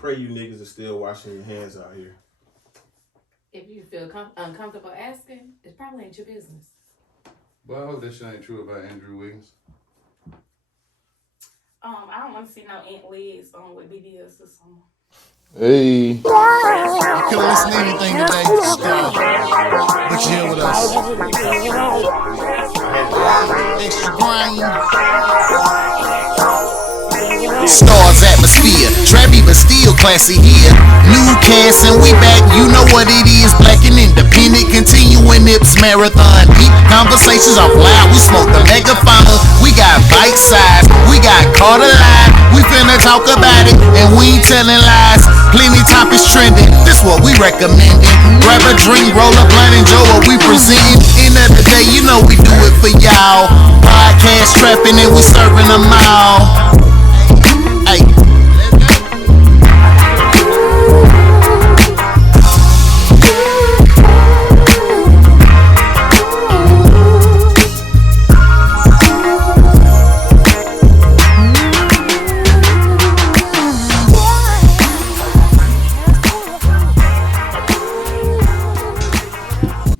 pray you niggas are still washing your hands out here. If you feel uncomfortable asking, it probably ain't your business. Well, I hope that shit ain't true about Andrew Wiggins. I don't want to see no ant legs on with BBS or something. Hey. You couldn't listen to anything today, but you here with us. Extra grind. Stars atmosphere, trappy but still classy here. New cast and we back, you know what it is. Black and independent, continuing Nips marathon. Deep conversations off loud, we smoke the megaphone. We got bite size, we got caught alive. We finna talk about it, and we ain't telling lies. Plenty topics trending, this what we recommending. Grab a drink, roll a blunt, enjoy what we presenting. End of the day, you know we do it for y'all. Podcast trapping and we serving them all. Hey.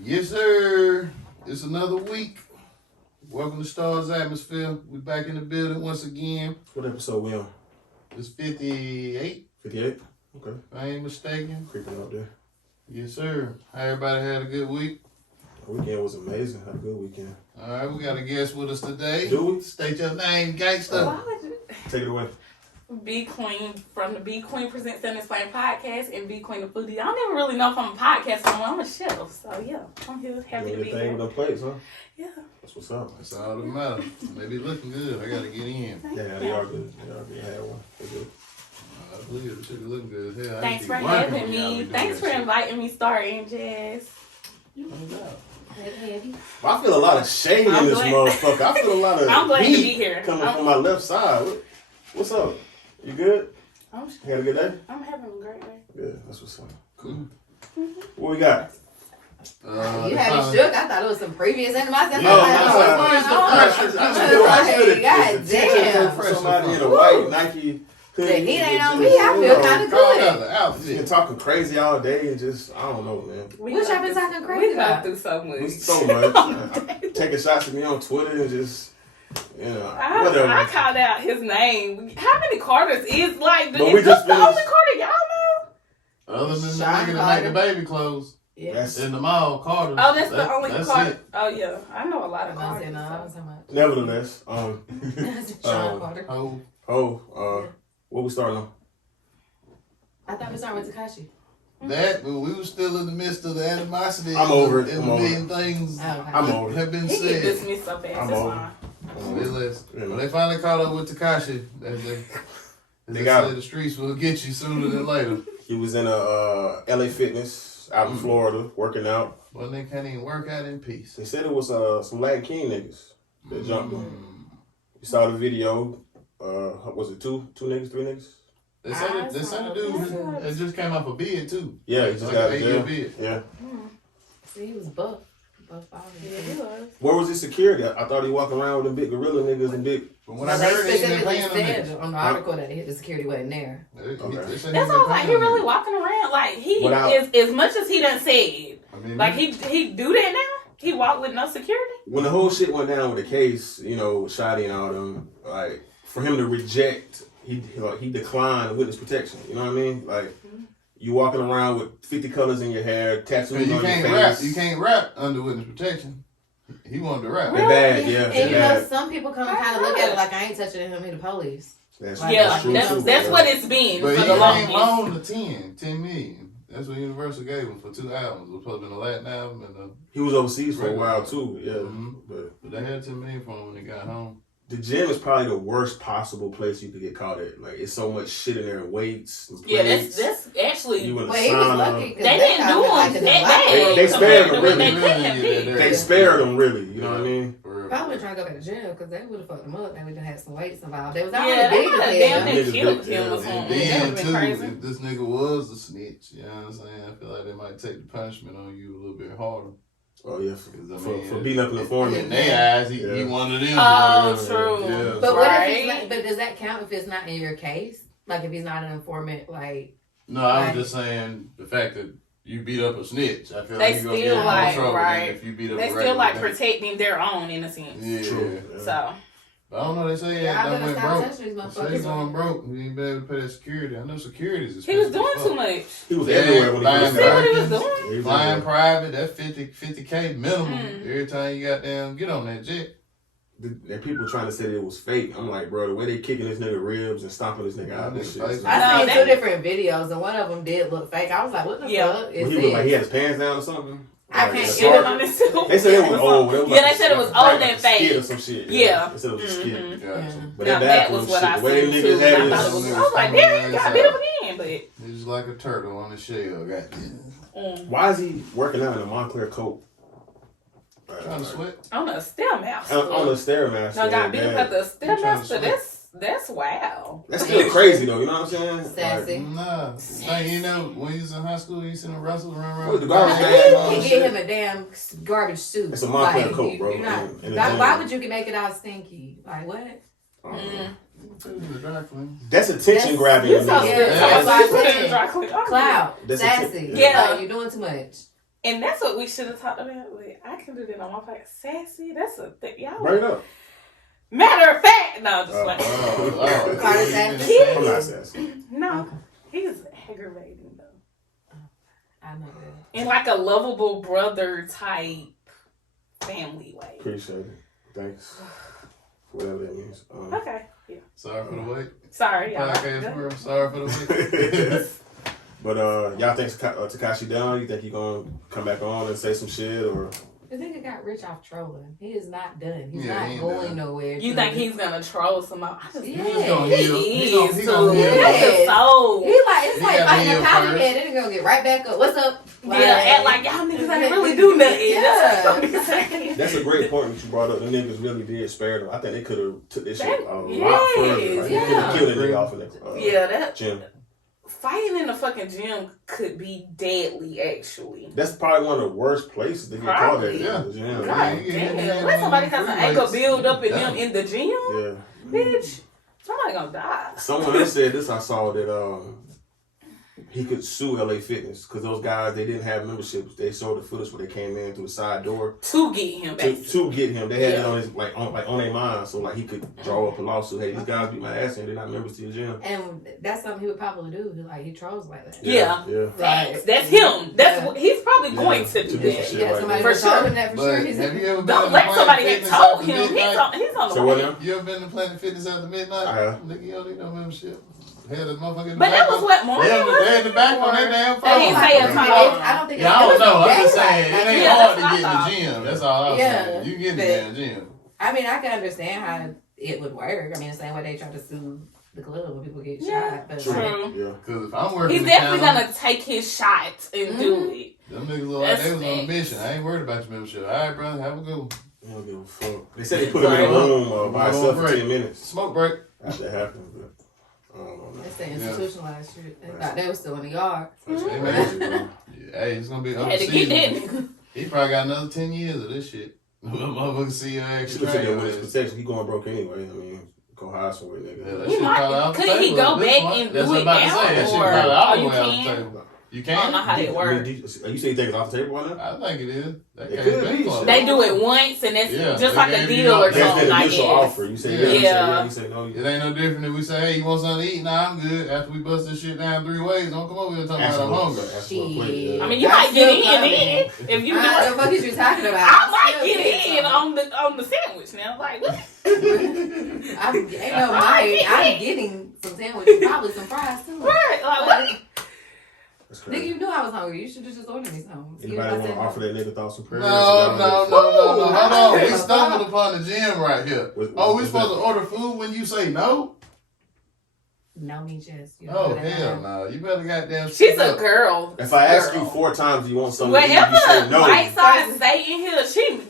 Yes, sir. It's another week. Welcome to Stars Atmosphere. We back in the building once again. What episode we on? It's 58. 58? Okay. If I ain't mistaken. Creeping up there. Yes, sir. How everybody had a good week? The weekend was amazing. Had a good weekend. All right, we got a guest with us today. Do we? State your name, gangster. Why would you? Take it away. B Queen from the B Queen Presents and Explain podcast and B Queen the Foodie. I don't even really know if I'm a podcast anymore. I'm a chef. So yeah, I'm here happy to Doing be your thing with here. them plates, huh? Yeah. That's what's up. That's all that matters. They be looking good. I gotta get in. Yeah, they are good. They are good. I had one. They're good. I believe it should be looking good. Hell, I Thanks used for to be working having when y'all me. be doing Thanks for that shit. inviting me, starring Jazz. No doubt. I feel a lot of shade in I'm this glad- motherfucker. I feel a lot of I'm glad to heat be here. coming from my left side. What's up? You good? You had a good day? I'm having a great day. Good. That's what's up. Cool. What we got? You had me shook. I thought it was some previous animals. No, God damn. Somebody in a white Nike The hoodie. heat ain't on me. I feel kind of good. The outfit. Been talking crazy all day and just, I don't know, man. What y'all been talking crazy We go about? through so much. It's so much. Taking shots at me on Twitter and just, whatever. I called out his name. How many Carters is like? But we Is just this the only finished- Carter y'all know? Other than the Sean nigga that Carter. make the baby clothes That's in the mall, Carter. Oh, that's the only that's Carter. it. Oh yeah, I know a lot of I Carters. said no. I was talking about nevertheless. Sean Carter. What we starting on? I thought we started with Tekashi. That, but we were still in the midst of the animosity. I'm over it. And I'm a over million things Oh, okay. I'm over it. have been He get said. dismissed so fast. I'm That's over. fine. Say less. When they finally caught up with Tekashi, they got said him. the streets will get you sooner than later. He was in a LA Fitness out in Florida working out. Well, they can't even work out in peace. They said it was some Latin King niggas that jumped him. You saw the video. Was it two niggas, three niggas? They said the dude it just came off a bid too. Yeah, he just Like got an a 8-year jail. bid. Yeah. See, he was buff. Buff all Yeah, he was. Where was his security? I thought he walking around with them big gorilla niggas and big. But when But I they heard they ain't been specifically paying them said niggas. on the article that the security wasn't there. They said Okay. he That's been all. Like paying he them really niggas. walking around. Like he Without- is as much as he done said. I mean, Like he do that now. He walk with no security. When the whole shit went down with the case, Shotty and all them, like for him to reject, he declined witness protection. You know what I mean? Like you walking around with 50 colors in your hair, tattoos on you your can't face. rap. You can't rap under witness protection. He wanted to rap. They bad, yeah. And They you know, bad. some people kind of look at it like I ain't touching him. He the police. That's Yeah, true, that's too, that's yeah. what it's been But for he the ain't longest. loaned the 10 million. That's what Universal gave him for 2 albums. It was supposed to be the Latin album and He was overseas for a Right. while too, yeah. Mhm. But but they had 10 million for him when he got home. the gym is probably the worst possible place you could get caught at. Like it's so much shit in there, weights. And Yeah, plates. that's actually You in the Well, he was sauna. lucky. 'Cause they didn't do him like that the bad. They spared him, compared to what really. They could have did. They spared them really. You know what I mean? For real. Probably trying to go back to jail because they would have fucked him up. They would have had some weights involved. They was Yeah, already they big would have as damn hell. near Niggas killed big, him or yeah. something. And That would then have been too, crazy. if this nigga was a snitch, you know what I'm saying? I feel like they might take the punishment on you a little bit harder. Oh yeah, Because, for beating up an informant. In their eyes, he Yeah. one of them. Oh, true. Yeah. But what if Right. it's not, but does that count if it's not in your case? Like if he's not an informant, like. No, I was just saying the fact that you beat up a snitch. I feel They like you're gonna still get in like, more trouble right. than if you beat up They a still regular like nigga. protecting their own in a sense. Yeah. True. So But I don't know. They say Yeah, that I'm went gonna broke. stop touching these They say he's going motherfuckers. broke. He ain't be able to pay that security. I know security's he was expensive doing as too fuck. much. He was Yeah, everywhere when he flying was See what he was Americans, doing? He was Flying everywhere. private, that 50K minimum Mm. every time you got down get on that jet. And people trying to say that it was fake. I'm like, bro, the way they kicking this nigga ribs and stomping this nigga out, this shit. I is- know, I seen that- two different videos, and one of them did look fake. I was like, what the Yeah. fuck When is he was like, he this? had his pants down or something. I Like, can't the get Get it sergeant- on this too. They said it was old. It was Yeah, like they a- said it was like old a and skit fake. or some shit. Yeah. They said it was a skit. Mhm. Gotcha. But Now, that was what I the way seen them too. niggas had I this. thought it was. Niggas I was like, coming damn, you got around beat up again, but. He's just like a turtle on the shell. Goddamn. Why is he working out in a Montclair coat? Trying to sweat. On a Stairmaster. On the Stairmaster. No, got beat up at the trying to Stairmaster. sweat. That's wow. That's still crazy though, you know what I'm saying? Sassy. Nah. Like, you know, when you was in high school, you used to wrestle around. What, the garbage You bag? can get him a damn garbage suit. It's a Montclair Like, coat, bro, you're not, in the why, gym. why would you make it all stinky? Like what? That's attention grabbing. You so Yeah, stupid. that's I was what I like, put it in said. the dry cleaner. Oh, Cloud, That's sassy. Yeah. Like, you're doing too much. And that's what we should have talked about. Like, I can do that on my podcast. Sassy, that's a thing. Y'all. Bring it up. Matter of fact, no, just like Carter sassy. I'm not sassy. no, he's aggravating though, I know that. in like a lovable brother type family way. Appreciate it. Thanks. Whatever that means. Okay, yeah. Sorry for the wait. Sorry, y'all. Podcast world. Sorry for the wait. But y'all think Tekashi done? You think he gonna come back on and say some shit or? The nigga got rich off trolling. He is not done. He's Yeah, not he ain't going done. nowhere. You think he's gonna troll somebody? I just Yeah. He's gonna heal. he He gonna is heal. too. That's just so. He like it's He like gotta fighting heal a college first. head. Then he gonna get right back up. What's up? Yeah, act like y'all niggas ain't really do nothing. Yeah. That's what I'm saying. That's a great point that you brought up. The niggas really did spare them. I think they could have took this shit a lot Yes, further. Like, they could yeah. have killed a nigga off in the Yeah, that gym. fighting in the fucking gym could be deadly, actually. That's probably one of the worst places to get caught at. Probably. Yeah. The gym. God Yeah, damn. Let somebody have an ankle build up in them in the gym, Yeah. bitch. Somebody gonna die. Someone else said this. I saw that he could sue LA Fitness because those guys, they didn't have memberships. They sold the footage when they came in through the side door To get him back. to get him. They had it Yeah. on his on their mind, so like he could draw up a lawsuit. Hey, these guys beat my ass and they're not members to your gym. And that's something he would probably do. Like he trolls like that. Yeah. Yeah. Facts. That's him. That's Yeah. what he's probably going to To do do some that. shit. Yeah, like somebody For for told sure. him that for But sure. He's have you ever been Don't to let Planet somebody get Fitness told after him. He's midnight? on So the what way. now? You ever been to Planet Fitness after midnight? I have. Nigga, you don't need no membership. They had a motherfucker in the But back that was on- what morning They had the was? back on their damn phone. They didn't say a time. I don't think. Yeah, I don't know. I'm just saying, it ain't Yeah, hard to that's what I get in thought. the gym. That's all I was Yeah. saying. You can get in the But- damn gym. I mean, I can understand how it would work. I mean, the same way they try to sue the club when people get Yeah. shot. But True. like, Yeah. Because if I'm working He's the definitely counter, gonna take his shot and do it. them niggas look like they was on a That's mission. I ain't worried about your membership. All right, brother, have a good one. They don't give a fuck. They said they put him in a room by himself for 10 minutes Smoke break. after that happened. But I don't know. that's the institutionalized shit. They thought they were still in the yard. That's Hey, crazy, bro. Yeah, hey, it's gonna be Had to get overseas. that. He probably got another 10 years of this shit. Motherfucker see your ass Should have taken train with with his it. protection. He going broke anyway. I mean, go hire somewhere, Yeah, nigga. that He shit might- probably off the couldn't he table go at this back point. and That's do what it I'm about to now, say. That shit or- probably oh, all the you way off the can? table. You I don't know can? how they work. You say you think it's off the table right now? I think it is. That It can't could be, close. shit. They do it once and it's Yeah, just they like a gave you deal or the- That's something, the I initial guess. offer. You say Yeah. yeah. You say Yeah. yeah. You say no. It ain't no different if we say, hey, you want something to eat? Nah, I'm good. After we bust this shit down 3 ways, don't come over here talking about I'm hungry. Shit. I mean, you I might get still in coming. then if you do What it. the fuck is you talking about? I might still get in something. on the sandwich now. Like, what? Ain't no might. I'm getting some sandwiches, probably some fries too. Right? Like, what? That's Nigga, crazy. you knew I was hungry. You should have just ordered me something. Anybody want to offer that nigga thoughts and prayers? No. Hold on. We Ooh. stumbled upon the gym right here. What- Oh, we what's supposed that? to order food when you say no? No means yes. You Oh, know that. hell no. You better goddamn She's speak a up. girl. If I ask Girl. you 4 times, do you want something to eat? Whatever You say no. white side say in here,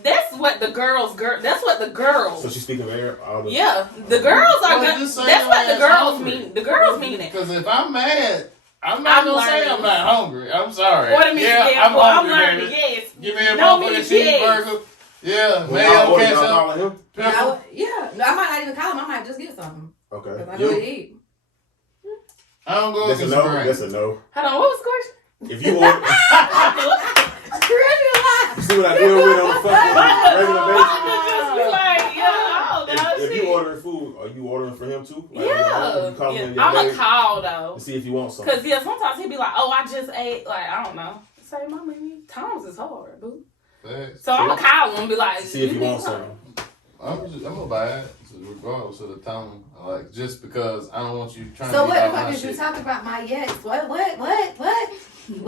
that's what the girls. That's what the So girls. she's speaking Arab. All the- Yeah, the girls are. Well, Good. just say That's your what the ass girls hungry. mean. The girls mean it. Because if I'm mad, I'm not I'm going to say learning. I'm not hungry. I'm sorry. Order me yeah, some damn food. I'm hungry, learning. baby. Yes. Give me a No motherfucking means yes. cheeseburger. Yeah, Well, mayo, I'll order, ketchup, y'all calling him? pepper. Yeah. No, I might not even call him. I might just get something. Okay. Because I know You? he eat. I don't go That's a against no. the grain. That's a no. Hold on, what was the question? If you order, you see what I deal with on a fucking regular basis. Just be like, yeah, I don't know. If you ordering food, are you ordering for him too? Like, Yeah. you call him in your I'm day a call though. to see if you want something. Cause sometimes he'd be like, oh, I just ate. Like, I don't know. Say, my baby, times is hard, boo. Facts. So I'm gonna call him and be like, See if you want need something. I'm gonna buy it regardless of the tone. Like just because I don't want you trying So to what eat the all fuck my is you shit. talking about my yes? What?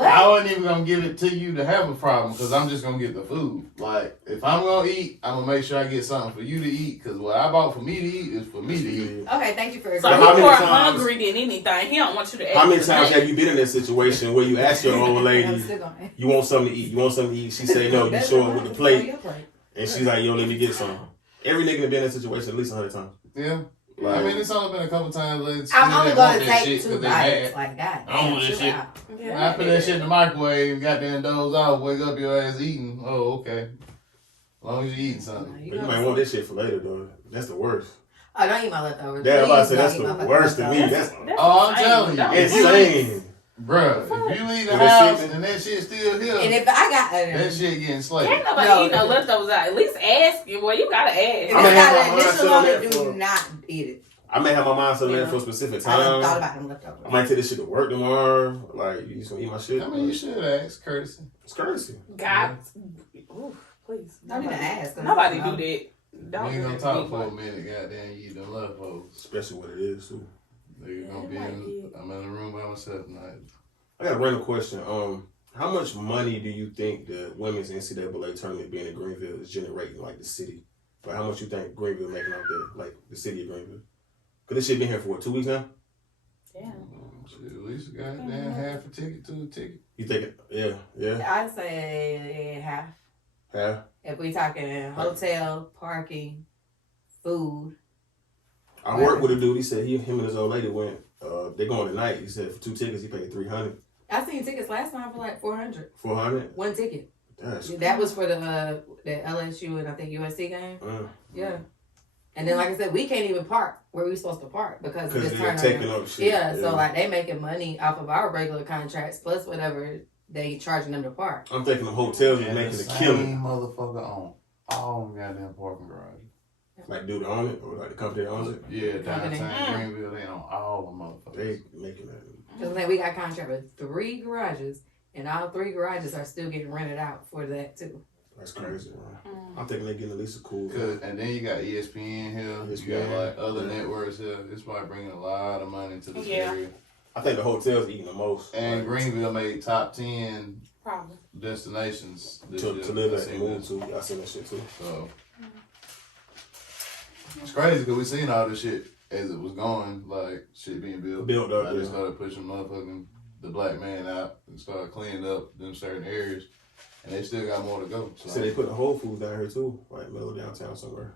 I wasn't even gonna give it to you to have a problem because I'm just gonna get the food. Like if I'm gonna eat, I'm gonna make sure I get something for you to eat because what I bought for me to eat is for me to eat. Okay, thank you for So How he's many more times- hungry than anything. He don't want you to. How many ask for times nothing. have you been in that situation where you ask your old I'm lady, still going. you want something to eat? You want something to eat? She say no. You show her with the plate, and she's like, yo, let me get some. Every nigga been in that situation at least 100 times. Yeah. Like, I mean, it's only been a couple times lately. I'm only going gonna take 2 bites like that. I don't want this shit. Yeah. When I put that shit in the microwave, goddamn doze off, wake up your ass eating. Oh, okay. As long as you eating something. but you might want this shit for later though. That's the worst. Oh, don't eat my leftovers. Damn, I'm about to say Please that's don't eat the my worst to me. leftovers. That's Oh, I'm telling you. Don't- insane. Bruh, if you leave the With that house shit- and that shit still here, And if I got that shit getting slayed. Can't nobody No. eat no leftovers out. At least ask you. Well, you gotta if ask. I I mean, got my an mind additional set on on it, that do for- not eat it. I may have my mind set on that Yeah. for a specific I done thought time. about them leftovers. I might take this shit to work tomorrow. Like, you just gonna eat my shit? I mean, you should ask courtesy. It's courtesy. God, ooh, please. Don't even ask. Nobody do that. We Don't ain't do gonna that. talk for a minute, goddamn, you eat them leftovers. Especially what it is too. Nigga gonna be it might in, be. I'm in the room by myself tonight. I got a random question. How much money do you think the women's NCAA tournament being in Greenville is generating, like the city? Like how much you think Greenville making out there, like the city of Greenville? Cause this shit been here for what, 2 weeks now? Yeah. Shit, at least you goddamn half a ticket to a ticket. You think? Yeah. I'd say half. Half. If we talking hotel, parking, food. I worked with a dude. He said him and his old lady went. They going tonight. He said for 2 tickets he paid $300. I seen tickets last time for like $400. $400. One ticket. That's That was for the LSU and I think USC game. Yeah. And then, like I said, we can't even park where we supposed to park because of this they're tournament. taking up shit. Yeah, so like they making money off of our regular contracts plus whatever they charging them to park. I'm thinking them hotels are making a killing. Motherfucker on all them goddamn parking garages. Like dude own it or like the company that owns it. Yeah, Company. downtown Greenville, they on all the motherfuckers. They making that. Because we got contract with 3 garages, and all 3 garages are still getting rented out for that too. That's crazy, man. I'm thinking they getting at least a cool. And then you got ESPN here, you got like other networks here. This might bring a lot of money to this area. I think the hotel's eating the most. And Greenville made top 10 Probably. destinations this to year. live I at seen and move that. to. I seen that shit too. So it's crazy because we seen all this shit as it was going, like shit being built. Built up, I just yeah. started pushing the black man out and started cleaning up them certain areas, and they still got more to go. So Said they put the Whole Foods down here too, like middle of downtown somewhere.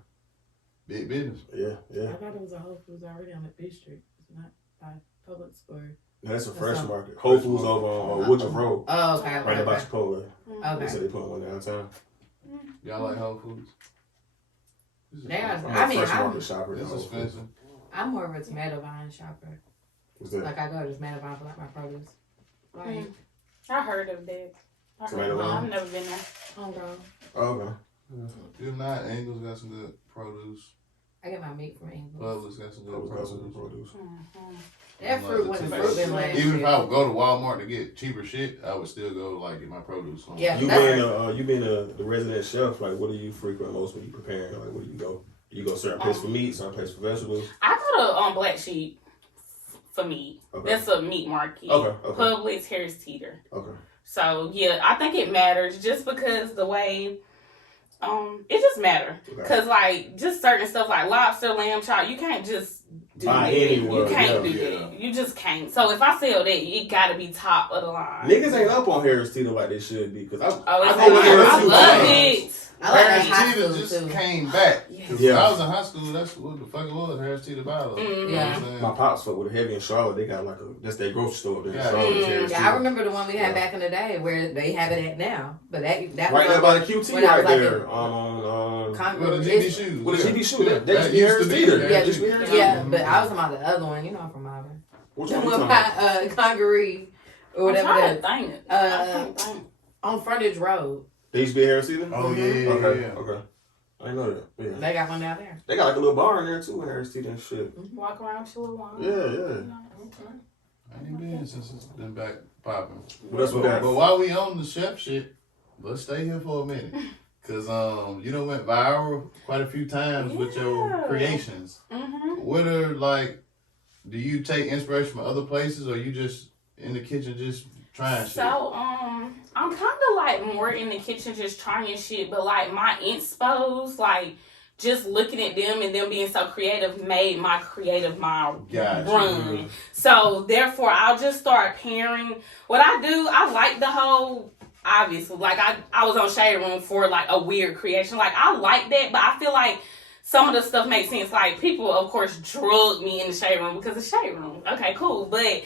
big business. Yeah. thought it was a Whole Foods already on the B Street. It's not by Publix or. No, that's a That's fresh not- market. Whole Foods over on Woodruff Road, Oh, okay. right about Chipotle. They Okay. said they put one downtown. Y'all like Whole Foods? They are- I'm I a mean, fresh I'm- market shopper. It's than Whole Foods. expensive. I'm more of a tomato vine shopper. What's that? Like I go to tomato vine for like my produce. Like I heard of that. Tomato vine? I've never been there. homegrown. Oh, okay. If not, Angles got some good produce. I get my meat from England. Publix got some good Publix got some produce. good produce. That Like fruit the wasn't tomatoes. fruit last Even if year. I would go to Walmart to get cheaper shit, I would still go like get my produce. From Yeah. You that's- being the resident chef, like what do you frequent most when you preparing? Like where do you go? You go certain place for meat, certain place for vegetables. I go to Black Sheep for meat. Okay. That's a meat market. Okay. Publix, Harris Teeter. Okay. So yeah, I think it matters just because the way it just matter. Okay. Cause like just certain stuff like lobster, lamb chop, you can't just do Buy that. anywhere, You can't yeah. do that. You just can't. So if I sell that, it gotta be top of the line. Niggas ain't up on Harris Teeter like they should be because I it's go in there a I few love times. it. I like Harris that high Teeter school just too. came back. Yeah. 'Cause Yeah. when I was in high school, that's what the fuck it was. Harris Teeter Battle. Mhm. Yeah. My pops fuck with a heavy in Charlotte. They got like that's their grocery store there in Yeah. Charlotte. Mm. Harris Yeah, I Teeter. remember the one we had Yeah. back in the day where they have it at now. But that Right was there by the QT, when I right was like there in on Congress. With the GB shoes. with the GB shoe. That That used to be used Harris to be Teeter. Harris Yeah, That used to be Harris yeah, Teeter. but I was talking about the other one. You know, from Auburn. Which The one you one talking about? by Congaree or I'm whatever trying to that. think. I can't think. On Frontage Road. They used to be at Harris Teeter? Oh yeah, yeah, Okay, yeah. okay. I didn't know that. Yeah. They got one down there. They got like a little bar in there too in Harris Teeter and shit. Walk around with your little wine. Yeah, yeah. You know, okay. I ain't been since it's been back popping. But that's what that. But while we on the chef shit, let's stay here for a minute. Cause you know went viral quite a few times with your Yeah. creations. Mm-hmm. What are like? Do you take inspiration from other places, or you just in the kitchen just trying shit? So, I'm kind of like more in the kitchen just trying shit, but like my inspos, like just looking at them and them being so creative made my creative mind Gotcha. run. So, therefore, I'll just start pairing. What I do, I like the whole, obviously, like I was on Shade Room for like a weird creation. Like, I like that, but I feel like some of the stuff makes sense. Like, people, of course, drug me in the Shade Room because it's Shade Room. Okay, cool. But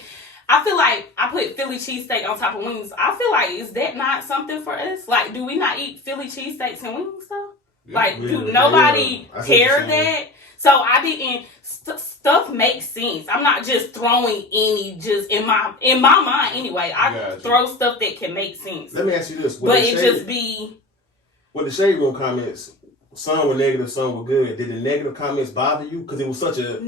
I feel like I put Philly cheesesteak on top of wings. I feel like, is that not something for us? Like, do we not eat Philly cheesesteaks and wings, though? Like, do nobody I see what pair you're saying. that? So I didn't. Stuff makes sense. I'm not just throwing any. Just in my mind anyway. I Gotcha. throw stuff that can make sense. Let me ask you this. But it just be. With the Shade Room comments, some were negative, some were good. Did the negative comments bother you? Because it was such a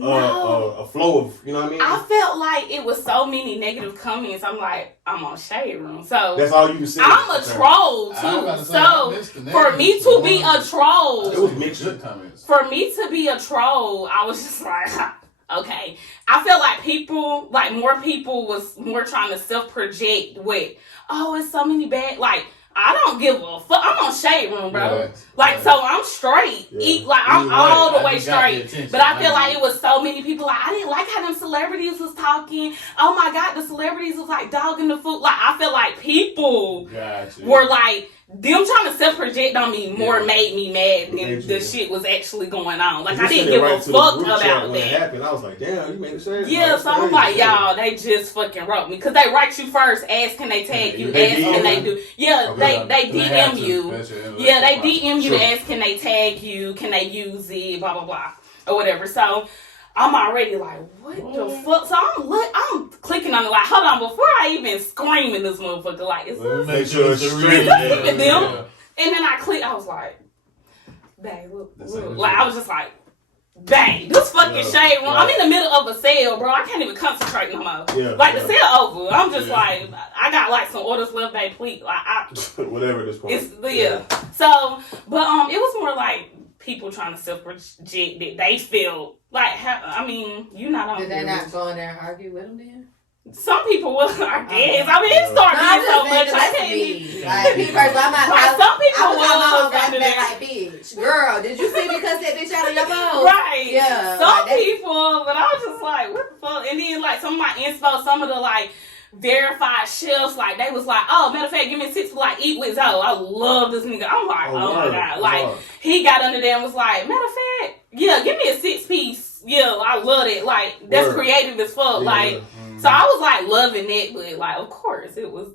flow of, you know what I mean? I felt like it was so many negative comments. I'm like, I'm on Shade Room, so That's all you said. I'm a troll I was about too. to say, I So missed the for me negatives, to but be one a of troll, It was mixed. good comments. for me to be a troll, I was just like, okay. I feel like more people was more trying to self-project with, oh, it's so many bad, like, I don't give a fuck. I'm on Shade Room, bro. Yeah. Like, Yeah. so I'm straight. Yeah. I'm You all right. the way I just got the straight. attention. But I feel like it was so many people, like, I didn't like how them celebrities was talking. Oh my God, the celebrities was like dogging the food. Like, I feel like people Gotcha. were like, them trying to self-project on me more Yeah. made me mad than Made you the mad. shit was actually going on. Like, You I didn't sent it give right a to the fuck group chat about when it that. happened. I was like, damn, you made a shade. Yeah, Like, so I'm that's like, crazy. y'all, they just fucking wrote me. Because they write you first, ask can they tag you, They ask can DM they you? do. Yeah, Okay. they have DM to. you. That's your intellectual Yeah, they property. DM you Sure. to ask can they tag you, can they use it, blah, blah, blah, or whatever. So I'm already like, what the fuck? So I'm clicking on it like, hold on, before I even scream in this motherfucker, like, is Well, this? make sure it's Is the this real. even them? Yeah. And then I clicked, I was like, bang, look. That's it. Like, I was just like, bang, this fucking Yeah. Shade Room. I'm Right. in the middle of a sale, bro. I can't even concentrate no more. Yeah, Like, yeah. the sale over. I'm just Yeah. like, I got like some orders left, babe, please. Like, Whatever this point. it's, yeah. So, but it was more like people trying to self-project that they feel like, I mean, you not on Did they here. not go in there and argue with them then? Some people will, I guess. I mean, it started being so much. I can't even. Like, me personally, I'm not. Like, some people I was will almost under back there. like, bitch, girl, did you see me cuss that bitch out of your mouth? Right. Yeah, Some like, that's- people, but I was just like, what the fuck? And then, like, some of my inspo, some of the, like, verified chefs, like, they was like, oh, matter of fact, give me 6 for, like, Eat With Zoe. I love this nigga. I'm like, oh my word. God. Like, Word. he got under there and was like, matter of fact, yeah, give me a 6-piece. Yeah, I love it. Like, that's Word. creative as fuck. Yeah, like, yeah. so I was like loving it, but like of course they was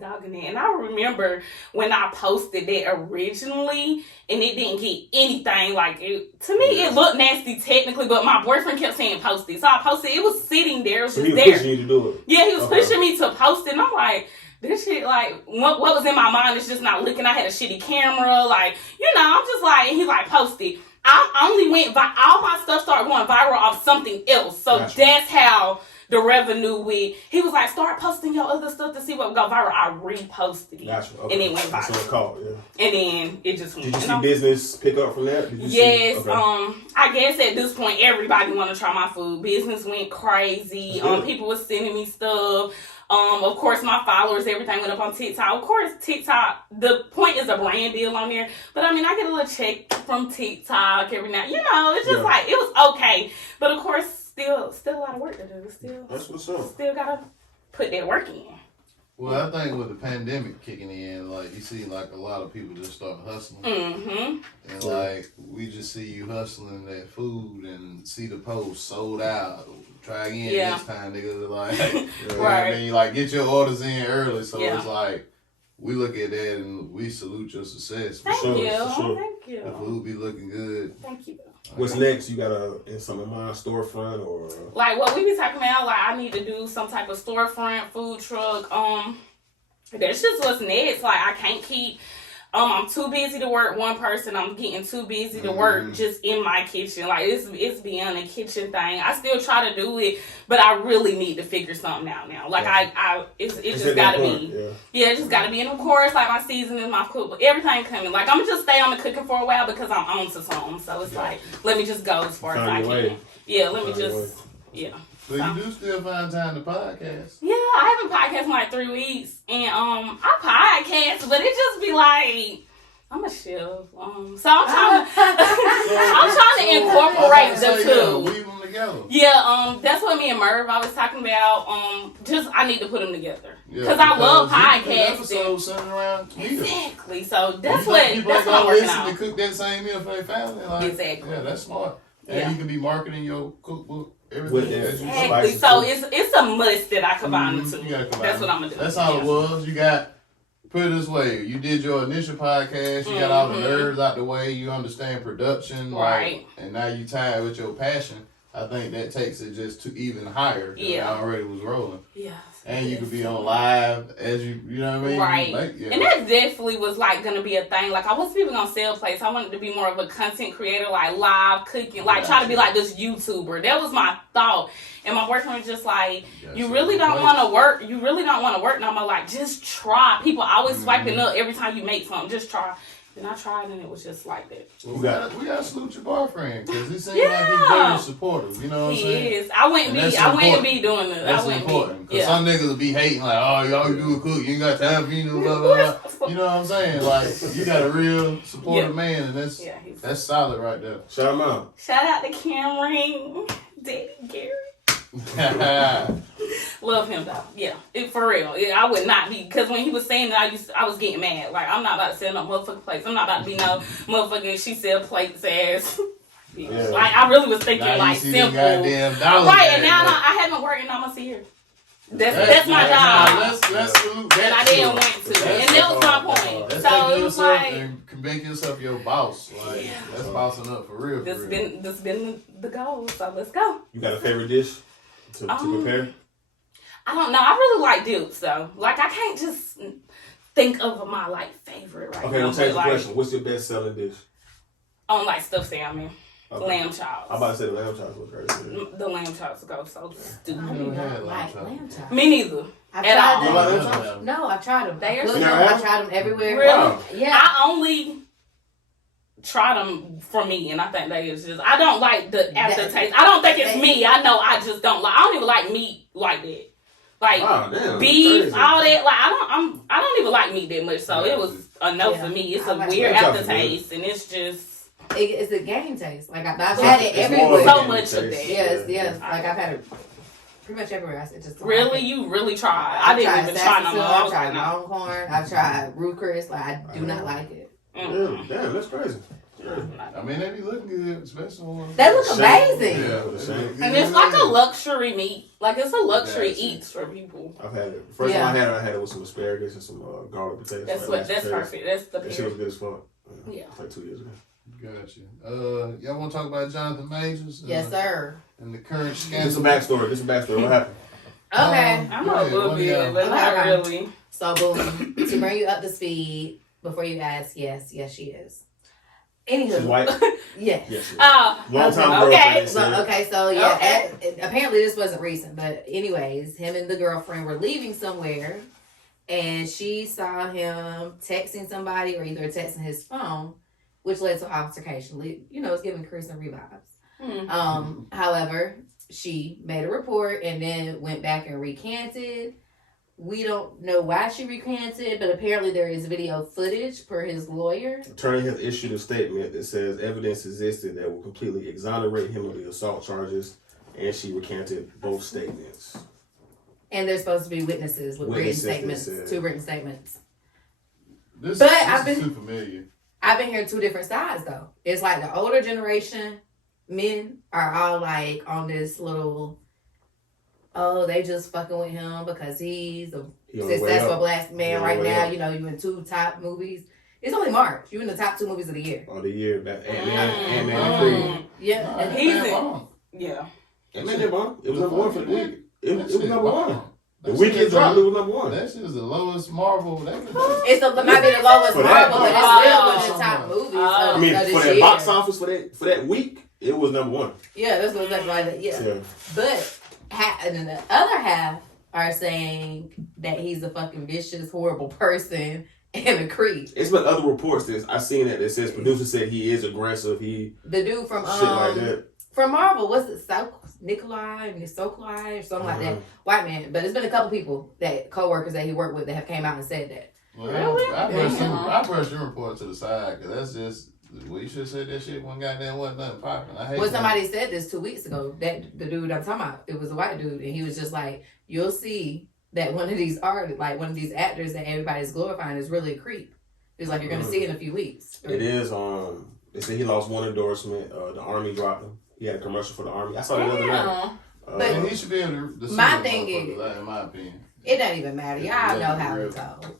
dogging it. And I remember when I posted that originally and it didn't get anything like it to me it looked nasty technically, but my boyfriend kept saying post it. So I posted it, was sitting there, it was So just he was there. pushing you to do it. Yeah, he was Okay. pushing me to post it and I'm like, this shit, like, what was in my mind is just not looking. I had a shitty camera, like, you know, I'm just like, and he like, post it. I only went, all my stuff started going viral off something else. So Gotcha. that's how the revenue went. He was like, start posting your other stuff to see what would go viral. I reposted it. Gotcha. Okay. And it went That's what viral. it called, yeah. And then it just went. Did you And see I'm- business pick up from that? Did you Yes, see? Okay. I guess at this point everybody want to try my food. Business went crazy. Yeah. People were sending me stuff. Of course, my followers, everything went up on TikTok. Of course, TikTok, the point is a brand deal on there. But I mean, I get a little check from TikTok every now. You know, it's just Yeah. like, it was okay. But of course, still a lot of work to do. That's what's up. Still gotta put that work in. Well, I think with the pandemic kicking in, like you see, like a lot of people just start hustling, Mm-hmm. and like we just see you hustling that food and see the post sold out. Try again Yeah. next time, nigga. Like, Right. and then you like get your orders in early, so Yeah. it's like we look at that and we salute your success. For Thank sure. you. for sure. Thank The you. food be looking good. Thank you. What's next? You got something in mind, storefront or? Like what we be talking about, like I need to do some type of storefront, food truck. That's just what's next. Like I can't keep. I'm too busy to work one person. I'm getting too busy to work just in my kitchen. Like it's beyond a kitchen thing. I still try to do it, but I really need to figure something out now. Like it's just gotta be. Yeah, it just gotta be. And of course, like my seasoning, my cook, everything coming. Like I'm gonna just stay on the cooking for a while because I'm on to something. So it's like, let me just go as far as I can. Yeah, let me just, So you do still find time to podcast? Yeah, I haven't podcasted in like 3 weeks, and I podcast, but it just be like I'm a chef, so I'm trying to incorporate the two. Weave them together. Yeah, that's what me and Merv I was talking about. Just I need to put them together because I love podcasting. Episodes centered around meals. Exactly, so that's what I'm working on. To cook that same meal for their family. Like, exactly. Yeah, that's smart. And you can be marketing your cookbook. Exactly. So it's a must that I combine the two. That's what I'm gonna do. That's all it was. You got, put it this way, you did your initial podcast, you got all the nerves out the way, you understand production, right? And now you tie it with your passion. I think that takes it just to even higher than it already was rolling. Yeah. And you could be on live as you know what I mean? Right. Like, and that definitely was like gonna be a thing. Like I wasn't even gonna sell plates. I wanted to be more of a content creator, like live cooking, like try to be like this YouTuber. That was my thought. And my boyfriend was just like, you really don't want to work. You really don't want to work no more. Like just try. People always swiping up every time you make something. Just try. Then I tried and it was just like that. Well, we gotta salute your boyfriend because he seems like he's very supportive. You know what I'm saying? He is. I wouldn't be doing this. That's important because some niggas will be hating like, oh, all you do is cook. You ain't got time for blah blah blah. You know what I'm saying? Like you got a real supportive man, and that's solid right there. Shout him out. Shout out to Cameron, Daddy Gary. Love him though. Yeah, for real. Yeah, I would not be because when he was saying that, I was getting mad. Like I'm not about to sell no motherfucking plates. I'm not about to be no motherfucking she sell plates ass. Yeah. Like I really was thinking like simple. Right, and now I haven't worked and I'm gonna see her. That's my job. Let's salute that. And I didn't want to, and that was my point. So it was like make yourself your boss. Like that's bossing up for real. This been the goal. So let's go. You got a favorite dish to prepare? I don't know. I really like dukes though. Like I can't just think of my like favorite right now. Okay, I'll change the question. What's your best selling dish? Like stuffed salmon, lamb chops. I'm about to say the lamb chops was crazy. The lamb chops go so stupid. I do not like lamb chops. Me neither. I've tried them. Lamb chops? No, I've tried them. They are I tried them everywhere. Really? Wow. Yeah. I only try them for me, and I think that is just I don't like the aftertaste. I don't think it's me. I know I just don't like. I don't even like meat like that. Like beef, all that. Like I don't even like meat that much. So it was a no for me. It's a weird aftertaste, and it's just it's a game taste. Like I've had it everywhere. So much of that. Yes. Like I've had it pretty much everywhere. It just really, you really tried. I didn't even try no more. I've tried longhorn. I've tried root Chris. Like I do not like it. Damn, that's crazy. I mean, they be looking good, especially when they look amazing. Yeah, and it's like a luxury meat. Like it's a luxury eats for people. I've had it. First time I had it with some asparagus and some garlic potatoes. That's perfect. That's the that shit was good as fuck. Yeah. It's like 2 years ago. Gotcha. Y'all want to talk about Jonathan Majors? Yes, sir. And the current scandal. This is a backstory. What happened? Okay. I know a little bit, but not really. So, boom. To bring you up to speed, before you ask, yes, she is. Anywho. She's white? Yes. Yes. Long time girlfriend. Okay, so yeah, apparently this wasn't recent, but anyways, him and the girlfriend were leaving somewhere, and she saw him texting somebody or either texting his phone, which led to altercation. You know, it's giving Chris and revibes. However, she made a report and then went back and recanted. We don't know why she recanted, but apparently there is video footage per his lawyer. Attorney has issued a statement that says evidence existed that will completely exonerate him of the assault charges, and she recanted both statements. And there's supposed to be witnesses with written statements, 2 written statements. This is too familiar. I've been hearing 2 different sides though. It's like the older generation men are all like on this little, oh, they just fucking with him because he's a successful black man right now. You know, you in 2 top movies. It's only March. You in the top 2 movies of the year. Of the year, that Ant-Man and Creed. Yeah. Nah, He's that in- bomb. Yeah. Ant-Man did bomb. It was number 1 for the week. It was That shit number 1. bomb. The That week shit it is dropped, the- it was number 1. That shit is the lowest Marvel. It might be the lowest For that- Marvel, but it's still one of the top movies. I mean, of for this that year. box office for that week, it was number 1. Yeah, that's what it's like. Yeah. Yeah. But and then the other half are saying that he's a fucking vicious, horrible person and a creep. It's been other reports that I seen that says producer said he is aggressive. He The dude from shit like that. from Marvel, what's it, Nikolai or something like that, white man. But it's been a couple people co-workers that he worked with that have came out and said that. Well, Really? I brush your report to the side because that's just. We should have said that shit when goddamn wasn't nothing popping. I hate Well, that. somebody said this 2 weeks ago. That the dude I'm talking about, it was a white dude, and he was just like, "You'll see that one of these artists, like one of these actors that everybody's glorifying, is really a creep." He's like, "You're gonna see in a few weeks." It is. They said he lost one endorsement. The Army dropped him. He had a commercial for the Army. I saw that the other night. Damn. But And he should be able to sue my them thing motherfuckers, is- in my opinion. It don't even matter. Y'all know how it goes.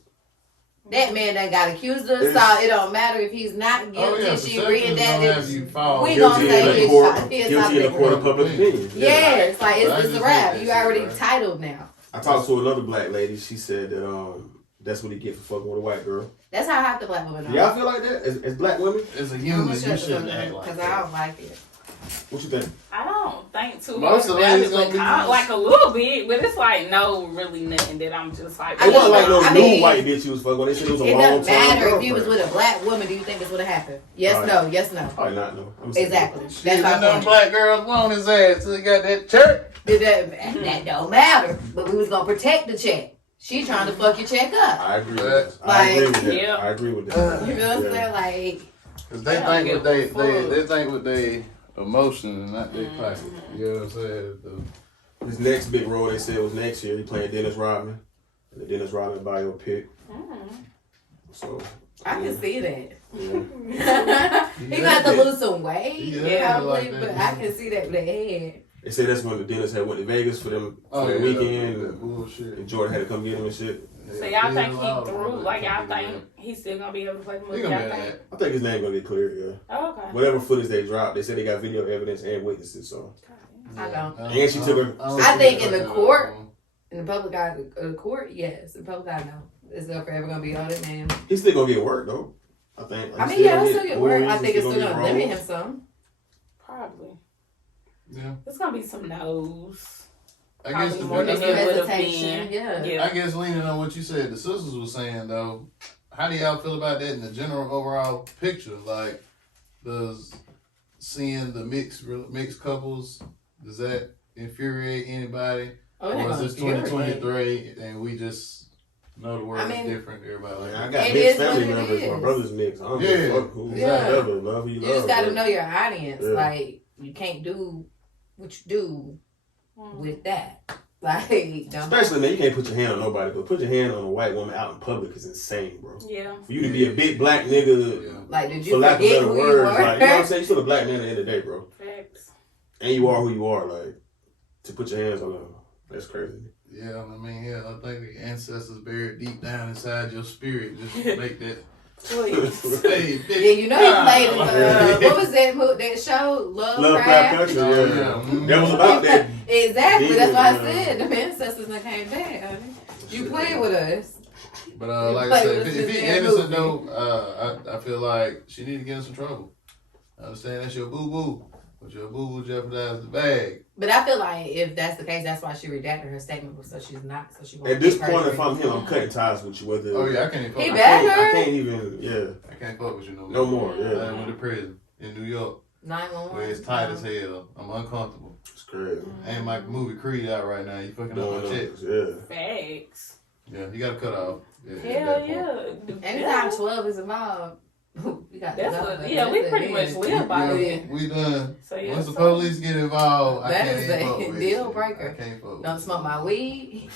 That man done got accused of It's- assault. It don't matter if he's not guilty. Oh, yeah, She perception read is that. gonna have you fall. We gonna Guilty say in the his court. shot. His Guilty in the court of public opinion. Yeah, it's like I it's just a wrap. hate You that already shit, right? titled now. I talked to another black lady. She said that that's what he get for fucking with a white girl. That's how half the black women Do y'all feel like that as black women? As a I'm human, gonna you shut shouldn't the act fuck like because that. I don't like it. What you think? I don't think too Most much of the about ladies it, but gonna be nice. like a little bit, but it's like no, really nothing that I'm just like. It wasn't like no I new mean, white bitch he was fucking with. They said it was a It long doesn't time matter if you was girlfriend. with a black woman. Do you think this would have happened? Yes, Right. no. Yes, no. Probably not, no. I'm saying- Exactly. Shit, That's them my point. black girls want his ass till he got that church. That don't matter. But we was gonna protect the check. She trying to fuck your check up. I agree with that. I agree with that. Yeah. I agree with that. You know what I'm Yeah. saying? Like, Cause they They don't think give with a fuck. they think with their emotions and not their pocket. You know what I'm saying? His next big role, they said, was next year. He playing Dennis Rodman. And the Dennis Rodman biopic. So, I can see that. yeah. He gonna have to lose some weight, Yeah, probably, like that. but I can see that with the head. They said that's when the Dennis had went to Vegas for them for the yeah, weekend. that bullshit. And Jordan had to come get him and shit. So y'all think he through? Like y'all think he's still gonna be able to play the He movie? gonna Y'all be think? that. I think his name gonna get cleared, yeah. Oh, okay. Whatever footage they dropped, they said they got video evidence and witnesses, so. I don't. And she took her- I think in the court, in the public eye, the court, yes. In the public eye, no. Is there forever gonna be on it, man? He's still gonna get work though. I think. I mean, yeah, he'll still get work. movies, I think he's it's still get gonna limit him roles. some. Probably. Yeah. It's gonna be some no's. I guess Probably more the, than Some it would have hesitation, been. yeah. Yeah. I guess leaning on what you said, the sisters were saying though. How do y'all feel about that in the general overall picture? Like, does seeing the mixed couples, does that infuriate anybody? Oh, it Or ain't is gonna this infuriate. 2023 and we just know the world I mean, is different? Everybody like I that. got It mixed is what family it members. My is. brother's mixed. I don't Yeah. give a fuck who. Yeah. Whatever. Love who you You love. just gotta bro. know your audience. Yeah. Like, you can't do what you do with that. Like, don't. Especially, man, you can't put your hand on nobody, but put your hand on a white woman out in public is insane, bro. Yeah. For you to be a big black nigga, Yeah. Like, did for you lack of forget better who you words, were? like, you know what I'm saying? You still a black man at the end of the day, bro. Facts. And you are who you are, like, to put your hands on them, that's crazy. Yeah, I mean, yeah, I think the ancestors buried deep down inside your spirit just to make that. Please. Hey, Yeah, you know he played in Yeah. what was that show? Lovecraft Lovecraft. Country, Oh, yeah. yeah. That was about that. Exactly. That's why I Yeah. said the ancestors that came back. Honey. You played with us. But You like I play said, with if this he damn innocent movie. though, I feel like she need to get in some trouble. I understand that's your boo boo, but your boo boo jeopardized the bag. But I feel like if that's the case, that's why she redacted her statement, so she's not. So she won't At this keep her point, degree. if I'm him, I'm cutting ties with you. Whether Oh yeah, I can't even fuck He with back you. her? I can't even, yeah, I can't fuck with you no more. no more, I yeah. went to prison in New York 911. where it's tight as hell. I'm uncomfortable. It's crazy. Ain't my movie Creed out right now. You fucking up my check. Yeah. Facts. Yeah, you gotta cut off. Yeah, Hell that part. yeah. Anytime 12 is involved, we got That's to what, yeah, we pretty much live by Yeah. it. We done. So yeah. Once the so- police get involved, I That can't is even a fuck with deal it. breaker. I can't fuck with Don't it. smoke my weed.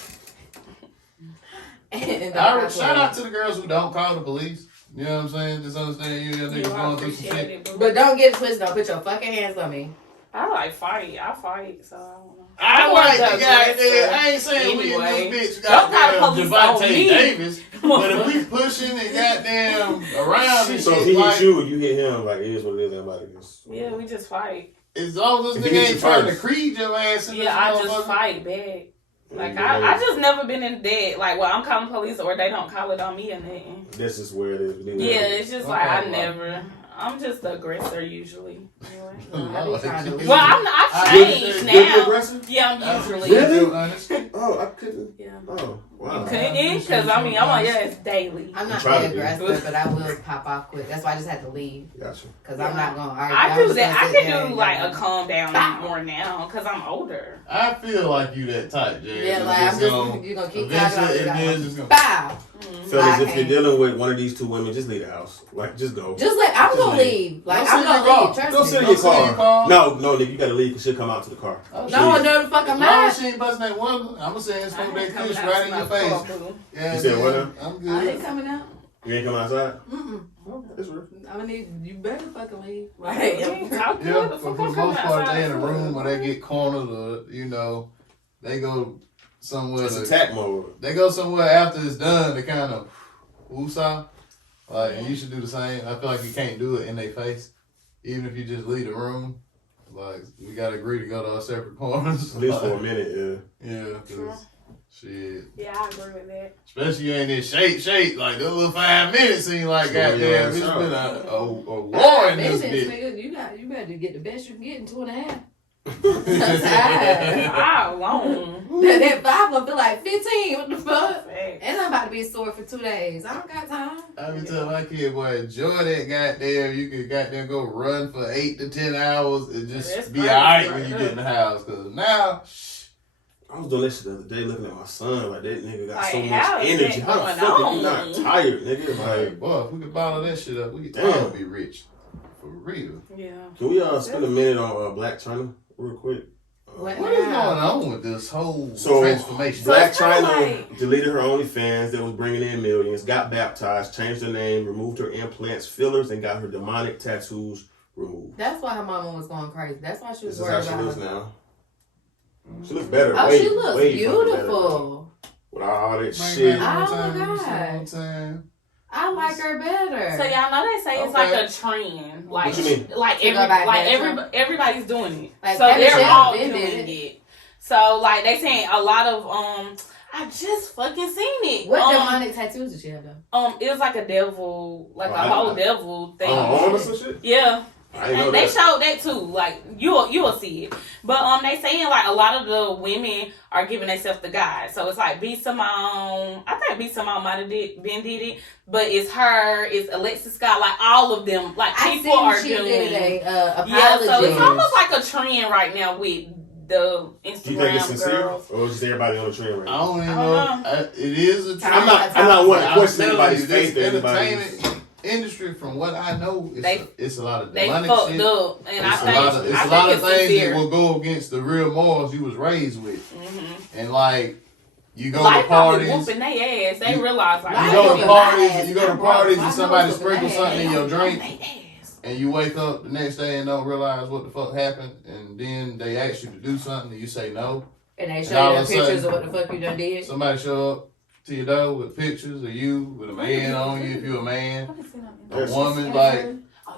And Shout out to the girls who don't call the police. You know what I'm saying? Just understand you and your niggas Yeah, I going through some appreciate shit. it, boo. But don't get it twisted. Don't put your fucking hands on me. I like fight. I fight, so I don't know. I want like the the goddamn. aggressor. I ain't saying we Anyway. in this bitch Don't call the goddamn police on Javante me. Davis. But if we pushing and goddamn around and So if shit, he like, hits you hit him, like, it is what it is, everybody is. Yeah, we just fight. as long as If this he nigga hits ain't you trying to first. creed your ass in this Yeah, I just motherfucker. fight back. Like, Yeah, I just never been in that. Like, well, I'm calling police or they don't call it on me or nothing. This is where it is. Yeah, it's just like, Okay, I well. never. I'm just the aggressor usually. Anyway. I be trying to leave. Well, I've I- changed You're the now. aggressor? Yeah, I'm That's usually. Really? honest. Oh, I couldn't. Yeah. Oh, wow. You couldn't? Because, I mean, I'm like, yeah, it's daily. I'm not try that to be. aggressive, but I will pop off quick. That's why I just had to leave. Gotcha. Because I'm not going to argue. I I'm do just that. gonna I sit there can do and like go, a calm down Bow. more now because I'm older. I feel like you that type, Jay. Yeah, like, I'm just, you're going to keep talking eventually, about it it. is just gonna. Bow. Fellas, I if you're can't. dealing with one of these two women, just leave the house. Like, just go. Just like, I'm Just going to leave. leave. Like, Go I'm sit in going your to car. leave. Trust Go me. sit in Go your sit in your car. car. No, Nick, you gotta leave because she'll come out to the car. Oh, No, shit. no, the fuck I'm As long as not. she ain't busting that one, I'm gonna say it's I from ain't that coming kush out right in to your my car, face. boo. Yeah, You said what yeah, now? I'm I ain't good. coming out. You ain't coming outside? Mm-mm. Okay, that's real. I'm going to need, you better fucking leave. Hey, Like, talk to Yeah, her. but The for fuck the I'm coming most part, they in a outside room for? where they get cornered or, they go somewhere. It's to- attack mode. They go somewhere after it's done to kind of woosah. Like, and you should do the same. I feel like you can't do it in their face. Even if you just leave the room. Like, we gotta agree to go to our separate corners. At least for a minute, yeah. Yeah, cause shit. Yeah, I agree with that. Especially you ain't in shape. Like, those little 5 minutes seem like Slow your goddamn. ass It's out. been a war 5 in this minutes, bitch. nigga. You better get the best you can get in 2.5. How long? That 5 gonna feel like 15. What the fuck? Facts. And I'm about to be sore for 2 days. I don't got time. I be telling my kid, boy, enjoy that goddamn. You can goddamn go run for 8 to 10 hours and just That's be crazy alright right when you there. get in the house. Cause now, I was doing that shit the other day looking at my son. Like, that nigga got Like, so how much is energy. that How the going fuck are on? you not tired, nigga? like, Like, boy, if we could bottle that shit up, we could Damn. all be rich. For real. Yeah. can we spend a minute on Black China real quick? What? What is going on with this whole So, transformation? Black it's kinda China like- deleted her OnlyFans that was bringing in millions, got baptized, changed her name, removed her implants, fillers, and got her demonic tattoos removed. That's why her mama was going crazy. That's why she was This is how worried she about looks her. now. She looks better. Oh, way, she looks way fucking better. beautiful. Without all that Bring shit. back Oh, one time, my one God. time. I like her better. So y'all know they say it's Okay. like a trend. Like, What you mean? like To go back there, everybody's doing it. Like, so Kevin they're Shelton all did doing it. it. So like they saying a lot of I just fucking seen it. What demonic tattoos did she have though? It was like a devil, like Oh, a I- whole devil thing. On or some shit? Yeah. I didn't know And they that. showed that too. Like you'll see it. But they saying like a lot of the women are giving themselves to God. So it's like B Simone. I think B Simone might have did it, but it's her, it's Alexis Scott, like all of them. Like people are she doing did a apology. yeah, so it's almost like a trend right now with the Do you think it's Instagram sincere? girls. Or is just everybody on the trend right I now? don't even I know. don't It is a trend. I'm not one to I'm question telling anybody's you, this faith or anybody's. entertainment industry, from what I know, it's a lot of They demonic fucked shit. up, and It's I a lot of, think it's a lot of things sincere. that will go against the real morals you was raised with, Mm-hmm. and like you go Life to probably parties. whooping their ass. They You- realize like You Life go whooping to my parties, ass. you go to I'm broke. parties, My and somebody nose sprinkle whooping my something in ass. your drink, They ass. and you wake up the next day and don't realize what the fuck happened, and then they ask you to do something, and you say no. And they And show all you of the a pictures sudden- of what the fuck you done did. Somebody show up to your door with pictures of you with a man on you if you're a man, a woman, like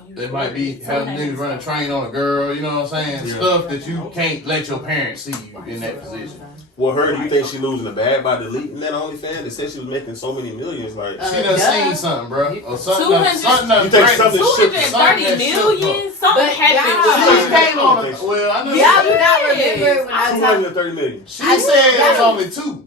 they might be having niggas run a train on a girl, you know what I'm saying? Yeah. Stuff that you can't let your parents see you in that position. Well, her, do you think she losing the bag by deleting that OnlyFans? They said she was making so many millions. Like, She done duh. seen something, bro. Or something. 200 Something. You think something shook her? 230 million? Something But happened y'all- with She her. came on a, well, I know. Y'all do She, not remember when I talked. 230 million. she said it was only 2.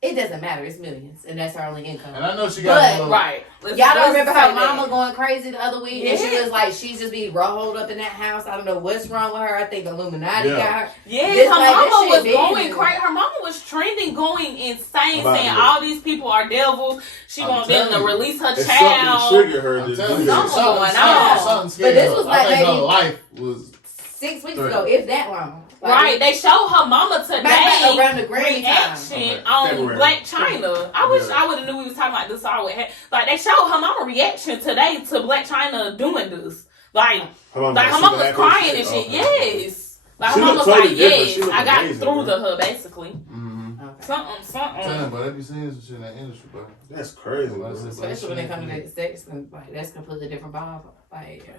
It doesn't matter. It's millions, and that's her only income. And I know she got But- a little, Right. Y'all don't Let's remember say her that. mama going crazy the other week? And she Yeah. was like, she's just be rolled up in that house. I don't know what's wrong with her. I think Illuminati Yeah. got her. Yeah, Just her like mama this shit was big. going crazy. Her mama was trending, going insane, About saying it. all these people are devils. She I'm want them to telling you. release her It's child. something triggered her I'm to telling do you, this. Something going on. something But scared this her. was I like think her maybe- life was 6 weeks Right. ago, if that long. Like, Right, they showed her mama Matter of fact, today around the Grammy time. reaction Okay, on February. Black China. I wish Yeah. I would have knew we was talking about this. So I would have like they showed her mama reaction today to Black China doing this. Like Her her mom was crying and shit. Yes. Like her mom was like, yes, I got through to her basically. Mm-hmm. Something. But they be seeing some shit in that industry, bro. That's crazy, bro. Especially when it comes to sex, and like that's completely different vibe. Like,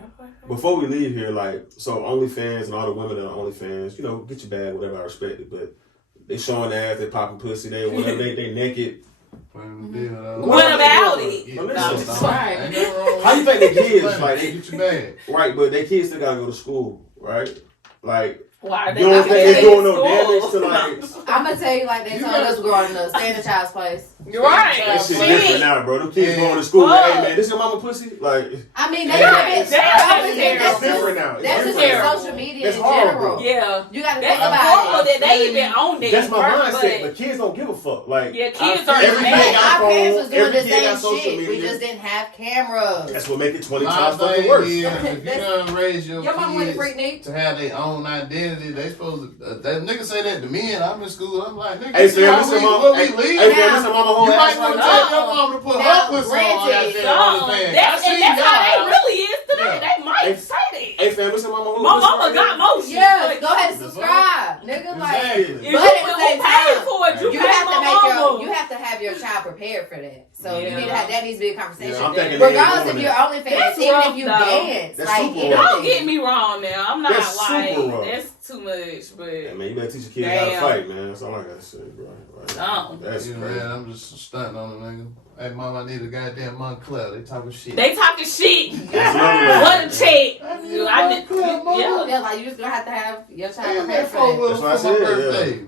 Before we leave here, like, so OnlyFans and all the women that are OnlyFans, you know, get your bag, whatever, I respect it, but they showing ass, they popping pussy, they whatever, they naked. What about it? Yeah. Right. How you think the kids, like, get your bag? right, but they kids still gotta go to school, right? Like, Why are they you don't not think they're going doing no to damage to, school? like, I'm gonna tell you like they told us growing up, stay in the child's place. You're right. that shit Shit. different now, bro. Them kids going to school, like, hey, man, this your mama pussy? Like, I mean, That's it's different now. That's It's just different. social media It's in horrible. general. Yeah. You gotta That's think the about problem that they even owned it. That's my first, mindset, but kids don't give a fuck. Like, Yeah, kids are every mad. kid got Our parents phone, was doing every the kid got same social shit. We media. just didn't have cameras. That's what make it 20 My times fucking thing worse. is, if you done raise your Your mom went to kids freak Nick. to have their own identity, they supposed to. That nigga say that to me, and I'm in school. I'm like, nigga, Hey, see fam, how listen, we, mama. what we Hey, leave? fam, Now, listen, mama, whole You might ass want to like tell that. your mom to put Now, her pussy on granted, that No, OnlyFans. that's how they really is today. Yeah. They might Hey, say that. Hey, fam, listen, mama, who My pussy mama right got now? more shit. Yes, but go ahead and subscribe, nigga. Like, Exactly. If But you at the same pay time, for it, you you pay have to my make mama. you have to have your child prepared for that. So you Yeah. need to have that needs to be a conversation. Yeah, I'm thinking they ain't Regardless doing if you're that. OnlyFans, That's even rough, if you though. dance, That's like super anything. rough. Don't get me wrong now. I'm not That's like, super rough. that's too much, but Yeah, man, you better teach your kids how to Damn. fight, man. That's all I gotta say, bro. Like, Oh. that's Yeah, crazy. man, I'm just stunting on them, nigga. Hey, mom, I need a goddamn Montclair. They talking shit. they talking shit. That's another way. What a check. I need a I did, Montclair, mama. yeah. Yeah, like you just gonna have to have your child Hey, prepared that for four that. wheels That's for what I my said, birthday.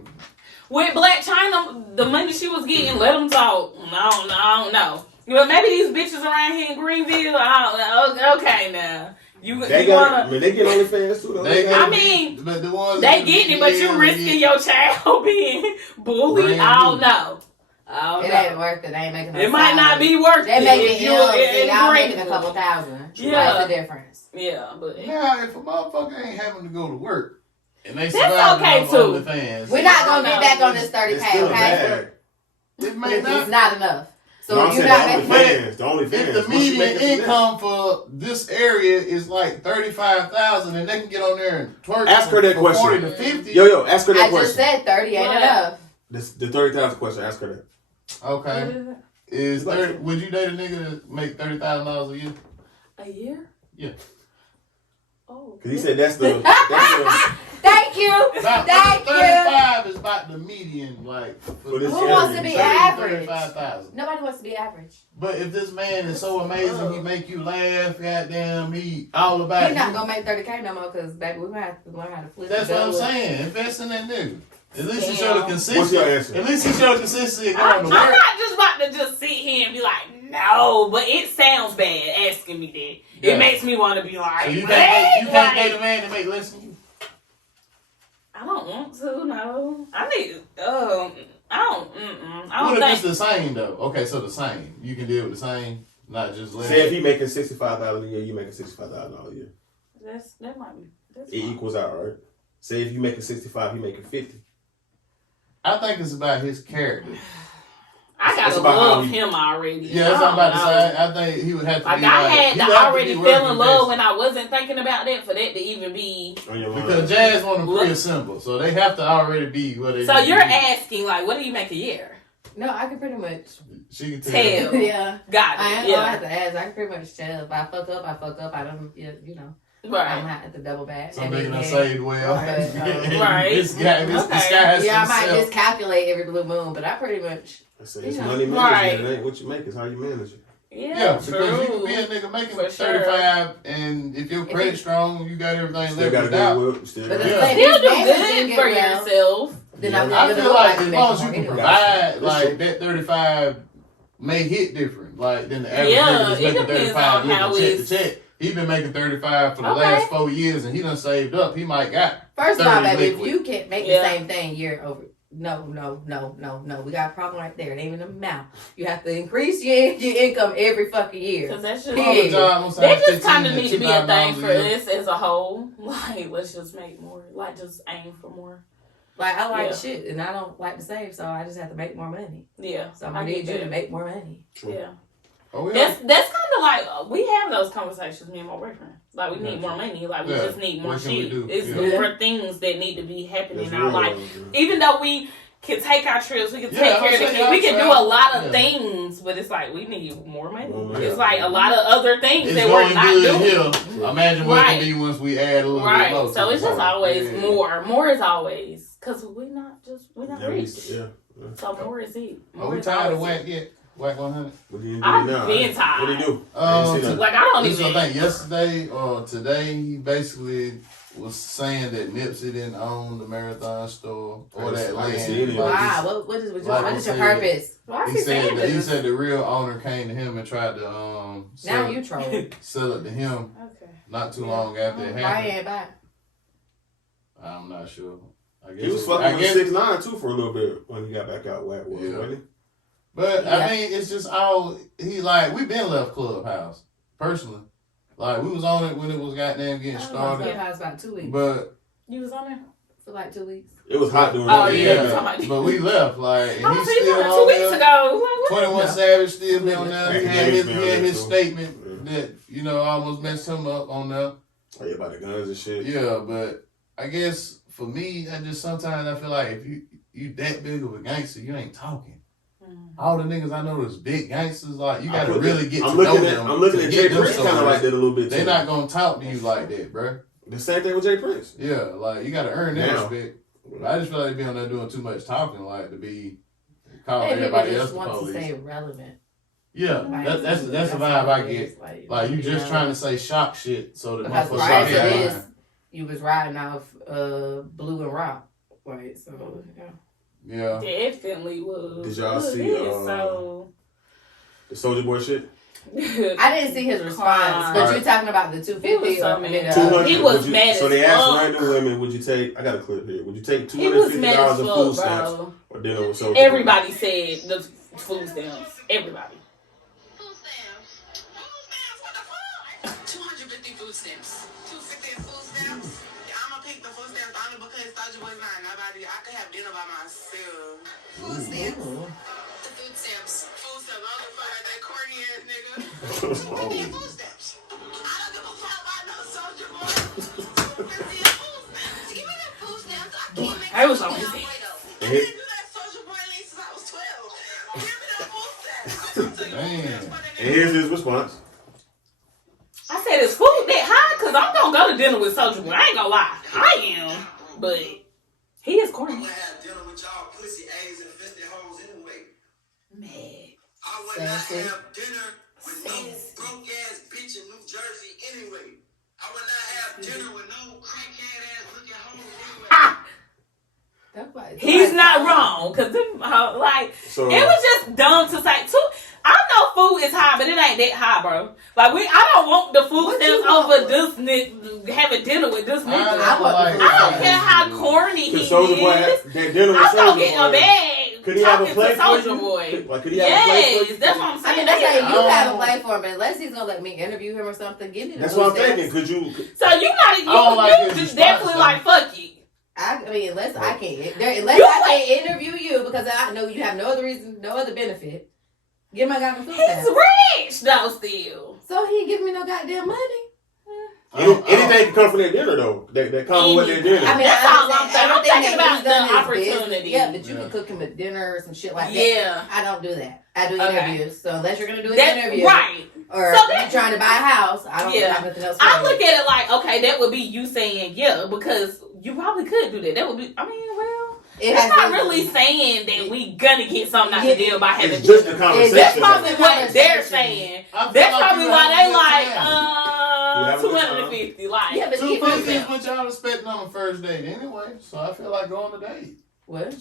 With Black China, the money she was getting, let them talk. I don't know. Well, maybe these bitches around here in Greenville. I don't know. Okay, now They you got, wanna. I mean, they get OnlyFans too, though. They I gotta mean, be, but the ones They that getting it, but you yeah, risking your child being bullied. Brand I don't new. know. I don't It know. ain't worth it. They ain't making no It might sound. not be worth They it. making if you M's, in y'all making a Greenville. couple thousand. Yeah. That's the difference. Yeah, but Now, if a motherfucker ain't having to go to work and they That's survive okay, on too. OnlyFans, We're not gonna No, get back on this 30K, It's still a okay? bag. it may It's not. not enough. So No, I'm if you're saying not the making OnlyFans. The OnlyFans. If the What you median making from that? income for this area is like 35,000, and they can get on there and twerk Ask her that for question. 40 to 50. Yo, ask her that I just question. said 30 ain't What? enough. The 30,000 question. Ask her that. Okay, is 30? Would you date a nigga that make $30,000 a year? a year? Yeah. Oh, Cause he said that's the Thank you. About Thank you. 35 is about the median, like For this Who wants to be average? 35,000. Nobody wants to be average. But if this man is so amazing, he make you laugh, goddamn, he all about You're not you. gonna make 30K no more because baby, we're gonna have to learn how to flip. That's the what I'm dough. saying. Invest in that nigga. At least he show the Damn. consistency. What's your answer? At least he show the consistency of I'm going not to work. just about to just sit here and be like, no, but it sounds bad asking me that. Yeah. It makes me want to be like, So you "What?" can't Like, date a man that make less than you. I don't want to, no. I need, I don't What if think. it's the same though? Okay, so the same. You can deal with the same, not just less. Say if he making $65,000 a year, you making $65,000 a year. That might be. That's It fine. equals out, right? Say if you making 65, he making 50. I think it's about his character. I It's gotta about how love he- him already. Yeah, that's what I'm about to say. I think he would have to Like be I like, had he to would have to already be feel working in love best. when I wasn't thinking about that for that to even be. On your mind. Because Jazz want to pre-assemble, so they have to already be what they. So need you're to be. asking like, what do you make a year? No, I can pretty much. She can Tell. tell. Yeah. Got I it. ain't gonna have Yeah. to ask. I can pretty much tell. If I fuck up, I fuck up. I don't, you know. I'm Right. gonna have to double back. Some And nigga then- done saved well. Right. This guy, this Okay. disguise Yeah, I might himself. just calculate every blue moon, but I pretty much. I say it's Yeah. money Right. management. It ain't what you make, it's how you manage it. Yeah. Yeah, because you True. can be a nigga making For sure. 35, and if your credit strong, you got everything Still gotta leveled out. do it. Still But gotta the Yeah. thing Still is, do man, good didn't for get well, yourself. Then Yeah. I'm I gonna feel look like you as make long as you more can anyway. provide, That's like true. that 35 may hit different, like than the average Yeah, nigga that's it making depends 35 on how living check it's- to check. He been making 35 for the Okay. last 4 years, and he done saved up. He might got. First of all, 30 baby, if liquid. you can't make Yeah. the same thing year over, no. We got a problem right there. It ain't even the amount. You have to increase your income every fucking year. Because that's just. Period. That just kind of need need to be a thing for us as a whole. Like, let's just make more. Like, just aim for more. Like I like Yeah. shit, and I don't like to save, so I just have to make more money. Yeah. So I I get need you to that. make more money. True. Yeah. Oh, That's kind of like we have those conversations. Me and my boyfriend, like we need more money. Like we Yeah. just need more What can we shit. do? It's Yeah. more things that need to be happening That's in our life. real. Even though we can take our trips, we can Yeah, take care of I'm the saying kids, we can do a y'all lot of yeah. things, but it's like we need more money. More money. It's like a lot of other things It's that we're going not good doing. here. Imagine what it Right. can be once we add a little bit Right. more. So to it's the just part. always Yeah. more. More is always because we're not Yeah, rich. yeah. So more is it. Are More we is tired of always Whack yet? Whack 100? What do you do I've now? been tired. What do you do? I ain't see To- that. Like I don't This even. is the thing. Yesterday or today, he basically was saying that Nipsey didn't own the Marathon store or that I didn't see land. any of Like, Why? this- What is like your I said, purpose? Why is He he saying said that this? the real owner came to him and tried to Now sell, you trolling. sell it to him Okay. not too long after it Why happened. ain't buy? I'm not sure. I guess He was it- fucking I with guess- 6ix9ine too for a little bit when he got back out. Whack was, Yeah. wasn't he? But Yeah. I mean, it's just all he like. We been left Clubhouse personally. Like we was on it when it was goddamn getting started. Yeah, it's about 2 weeks. But You was on there? For like 2 weeks. It was hot doing Oh, that. yeah. yeah, somebody- but we left like, and I he's was even still on there 2 on weeks there. ago. Like, what? 21 No. Savage still be on there. Yeah, He had Gabe's his, been he on had there his too. statement that almost messed him up on there. Oh, yeah, about the guns and shit. Yeah, but I guess for me, I just sometimes I feel like if you that big of a gangster, you ain't talking. All the niggas I know that's big gangsters, like you gotta really get to know them. I'm looking to at get Jay them Prince kind of somewhere. like that a little bit. They too. not gonna talk to you like that, bruh. The same thing with Jay Prince. Yeah, like you gotta earn that Now. respect. But I just feel like they be on there doing too much talking, like to be calling Maybe people everybody else just the want to police. stay relevant. Yeah, Like, that's the vibe how I it get. is, Like you just trying to say shock shit so that Because motherfuckers prior start to this, headlining. you was riding off Blue and Rock. Right, so yeah. Yeah. Definitely was. Did y'all Look, see, it is so. The Soulja Boy shit. I didn't see his response, but Alright. you're talking about the 250. He was so or, mad. 200. He was would you- mad So as they asked fuck. random women, would you take? I got a clip here. Would you take He was $250 mad as of food fuck, stamps bro. or dinner with Soulja? Everybody said the food stamps. Everybody. Food stamps. Food stamps? What the fuck? 250 food stamps. 250 food stamps? Yeah, I'm gonna pick the food stamps only because Soulja Boy's not nobody. I could have dinner by myself. Food stamps? The food stamps. Food stamps. I don't give a fuck about that corny ass nigga. Give me food stamps. I don't give a fuck about no Soulja Boy. 250 food stamps. Give me the food stamps. I can't make I was no on his damn head. way though. I didn't do that Soulja Boy link since I was 12. Give me the food stamps. Damn. And here's his response. I said, is food that high? Because I'm going to go to dinner with Soulja Boy. I ain't going to lie. I am. But he is I'm corny. gonna have dinner with y'all pussy A's and fisted hoes anyway. Man. I would not Sassy. have dinner with no broke ass bitch in New Jersey anyway. I would not have dinner with no crackhead ass looking hoe anyway. Ha! He's not wrong. wrong. Because, like, So it was just dumb to say, too. I know food is high, but it ain't that high, bro. Like, I don't want the food What stamps you want? over this nigga, having dinner with this nigga. I want the food I don't stamps. care how corny he could Soulja Boy is. have that dinner with I'm Soulja gonna get a Boy? bag Could he have a talking plate to for Soulja you? Boy. Like, could he have a plate for Yes, you? that's what I'm I saying. mean, that's like you Oh. have a play for him, unless he's gonna let me interview him or something. Give me the That's food what I'm stamps. thinking. Could you? So you not you, don't like his you just response, definitely though. like fuck it. I mean, unless I can't, unless You I can't interview you because I know you have no other reason, no other benefit. Give my goddamn food He's stamps. rich though still. So he ain't giving me no goddamn money. Anything can come from their dinner though. That come with their dinner. I mean, That's I all I'm understand saying. I'm everything talking that about he's done the is business. opportunity. Yeah, but you Yeah. can cook him a dinner or some shit like that. Yeah. I don't do that. I do Okay. interviews. So unless you're gonna do an That interview, right. or So you're that- trying to buy a house, I don't Yeah. have nothing else. For I you. look at it like, okay, that would be you saying yeah, because you probably could do that. That would be I mean, well, It it's has not been- really saying that we gonna get something out Yeah. the deal by having It's just a dinner. conversation. That's That's probably It's a what they're conversation. saying. I feel That's like probably you why having they a good like You having a good time. 250. Like Yeah, but he 250 is was what y'all expecting on the first date anyway. So I feel like going on a date. what?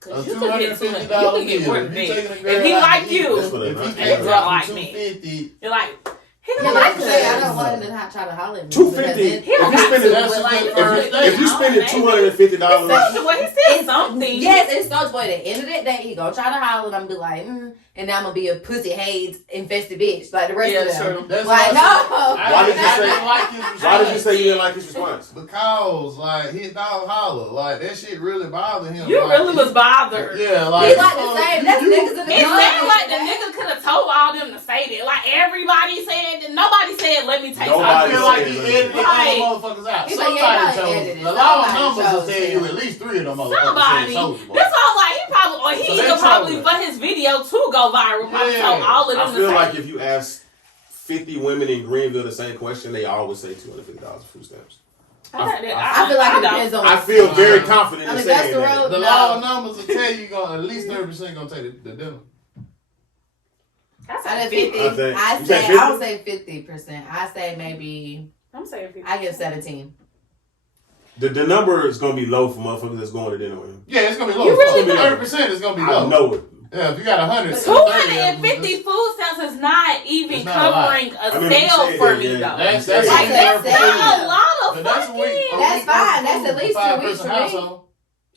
Cause A you could get $250 you could get meal. more If than you that. taking a girl If he out to like eat, you, That's what if he I can't know. drop Like you me. 250, you're like he Yeah, don't but like I say I us. don't want him to try to holler at me. 250. because If He don't you got spend to, it, that's but a like good first date. if you spend it $250, Soulja Boy, he said It's something. Yes, it's Soulja Boy. At the end of that day, he gonna try to holler, and I'm gonna be like, and now I'm gonna be a pussy haze infested bitch like the rest Yeah, of them. true. that's Like, what no. Why did you I say- didn't like his response. why did you say you didn't like his response? Because, like, his dog holler. Like, that shit really bothered him. You like, really was bothered. Yeah, like. He like the same. That's niggas in the It sounded club. like the nigga could have told all them the everybody said that. Nobody said, let me take Nobody I feel like he said edited Right. all the motherfuckers out. He's like, yeah, Somebody he told edited it. the law of Somebody numbers will chose tell you him. at least 3 of them motherfuckers Somebody. said Soulja Boy. That's all like he probably, or he So they either probably trolling. for his video to go viral. Probably Yeah. told all of them I feel the like same. if you ask 50 women in Greenville the same question, they always say $250 food stamps. I feel like it depends on. I feel very confident I in mean, saying that's the that. road. The No. law of numbers will tell you at least 30% gonna take the dinner. Out of 50, I think- I you say said 50? I would say 50%. I say maybe I'm saying 50. I give 17. The number is going to be low for motherfuckers that's going to dinner with him. Yeah, it's gonna be low. You really It's gonna be think? 30% is gonna be I low. know it. Yeah, if you got 100, 250 food stamps is not even It's not a lot. covering I a mean, you sale said for that, me yeah. though. That's Like, like that's That's a lot of But that's a week. fucking. That's fine. That's at least 2 5 weeks person for me. household.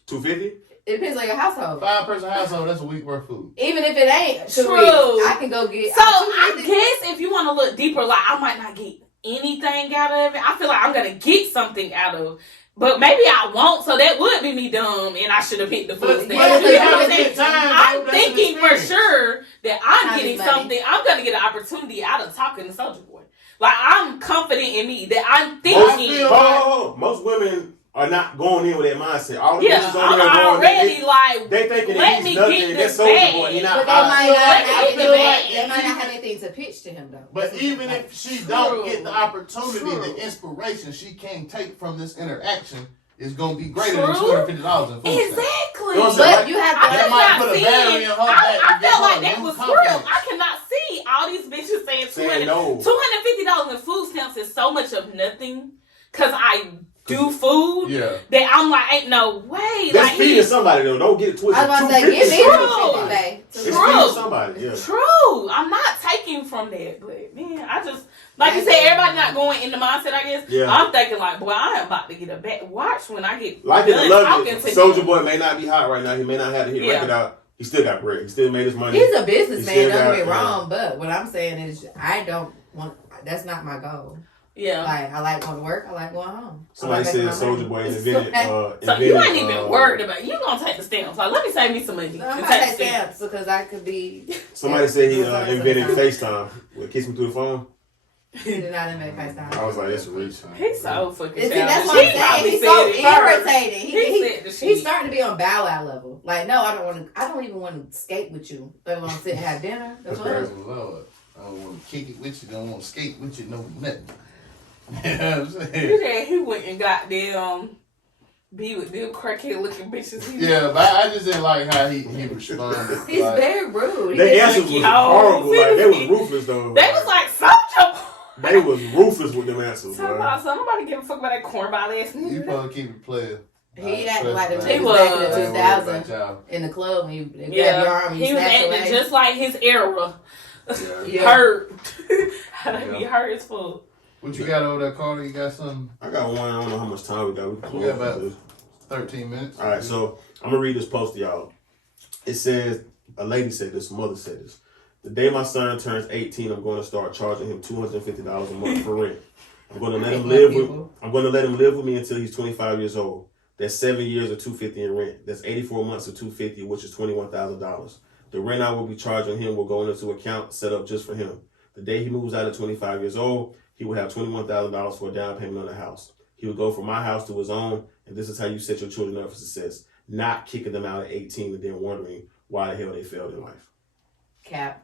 250? It depends on your household. 5 person household. That's a week worth of food. Even if it ain't 2 True. weeks, I can go get. So I guess if you want to look deeper, like I might not get anything out of it. I feel like I'm gonna get something out of. But maybe I won't, so that would be me dumb, and I should have picked the food stamp. yeah, You know what I'm but saying? it's time, I'm though. That's an thinking for experience. sure that I'm Time getting is money. something. I'm gonna get an opportunity out of talking to Soulja Boy. Like I'm confident in me that I'm I thinking. feel- Oh, most women are not going in with that mindset. All the Yeah, bitches on I'm there going, already like. they thinking let that me he's nothing. get That's this Soulja Boy. bag. He not But they hot. might not. I Have, feel like they might not have anything to pitch to him though. But That's even what- if she don't True. get the opportunity, True. the inspiration she can take from this interaction is gonna be greater True. than $250 in food stamps. Exactly. Don't say- But you have I to. That just might not put a seeing. battery in her back I and give felt her like a that new was confidence. real. I cannot see all these bitches saying Saying no. $250 in food stamps is so much of nothing. Cause I do food Yeah. that I'm like, ain't no way. That's Like feeding somebody though. Don't get it twisted. I was about to say, give me $250 True. 250, babe. It's True. feeding somebody. Yeah. True. I'm not taking from that, but man, I just like you said, everybody not going in the mindset. I guess. Yeah. I'm thinking like, boy, I am about to get a back. Watch when I get Like it, done love talking it. to Soulja him. Boy may not be hot right now. He may not have the hit Yeah. record out. He still got bread. He still made his money. He's a He businessman. still Don't got- get me wrong, but what I'm saying is, I don't want. That's not my goal. Yeah. Like I like going to work. I like going home. Somebody I like said making my money. Soulja Boy invented. So you ain't even worried about. You gonna take the stamps? Like, let me save me some money. No, I'm and not take take the stamps. stamps because I could be. Somebody said he Yeah. invented FaceTime. With Kiss Me Through the Phone. He did not invent FaceTime. I was like, that's a reach. He's so fucking See, childish. that's what I'm He saying. probably He's said so it first. irritated. He said the He's shit. starting to be on Bow Wow level. Like, no, I don't want to. I don't even want to skate with you. But want to sit and have dinner. That's what it is. Oh, Lord. I don't want to kick it with you. Don't want to skate with you. No nothing. You know what I'm saying? You said he went and got them be with them crackhead looking bitches. He Yeah, but I just didn't like how he responded. He's like, very rude. He Their just- answers was Oh, horrible. Like they was see? ruthless though. They was like Soulja. They was ruthless with them answers, Talking bro. about somebody give a fuck about that cornball ass You nigga. supposed to keep it player. He acted like them He niggas was. back in I the ain't worried about 2000s y'all. in the club when you grab your Yeah, arm and you he was snatch acting away. just like his era. Yeah. Yeah. Hurt. How to be Yeah. hurt as fuck. What you got over there, Carter? You got something? I got one. I don't know how much time we got. We can We close got about this. 13 minutes. All right, so I'm gonna read this post to y'all. It says, a lady said this, a mother said this. The day my son turns 18, I'm going to start charging him $250 a month for rent. I'm going to let him live with me until he's 25 years old. That's 7 years of $250 in rent. That's 84 months of $250, which is $21,000. The rent I will be charging him will go into an account set up just for him. The day he moves out at 25 years old, he will have $21,000 for a down payment on the house. He will go from my house to his own, and this is how you set your children up for success. Not kicking them out at 18 and then wondering why the hell they failed in life. Cap.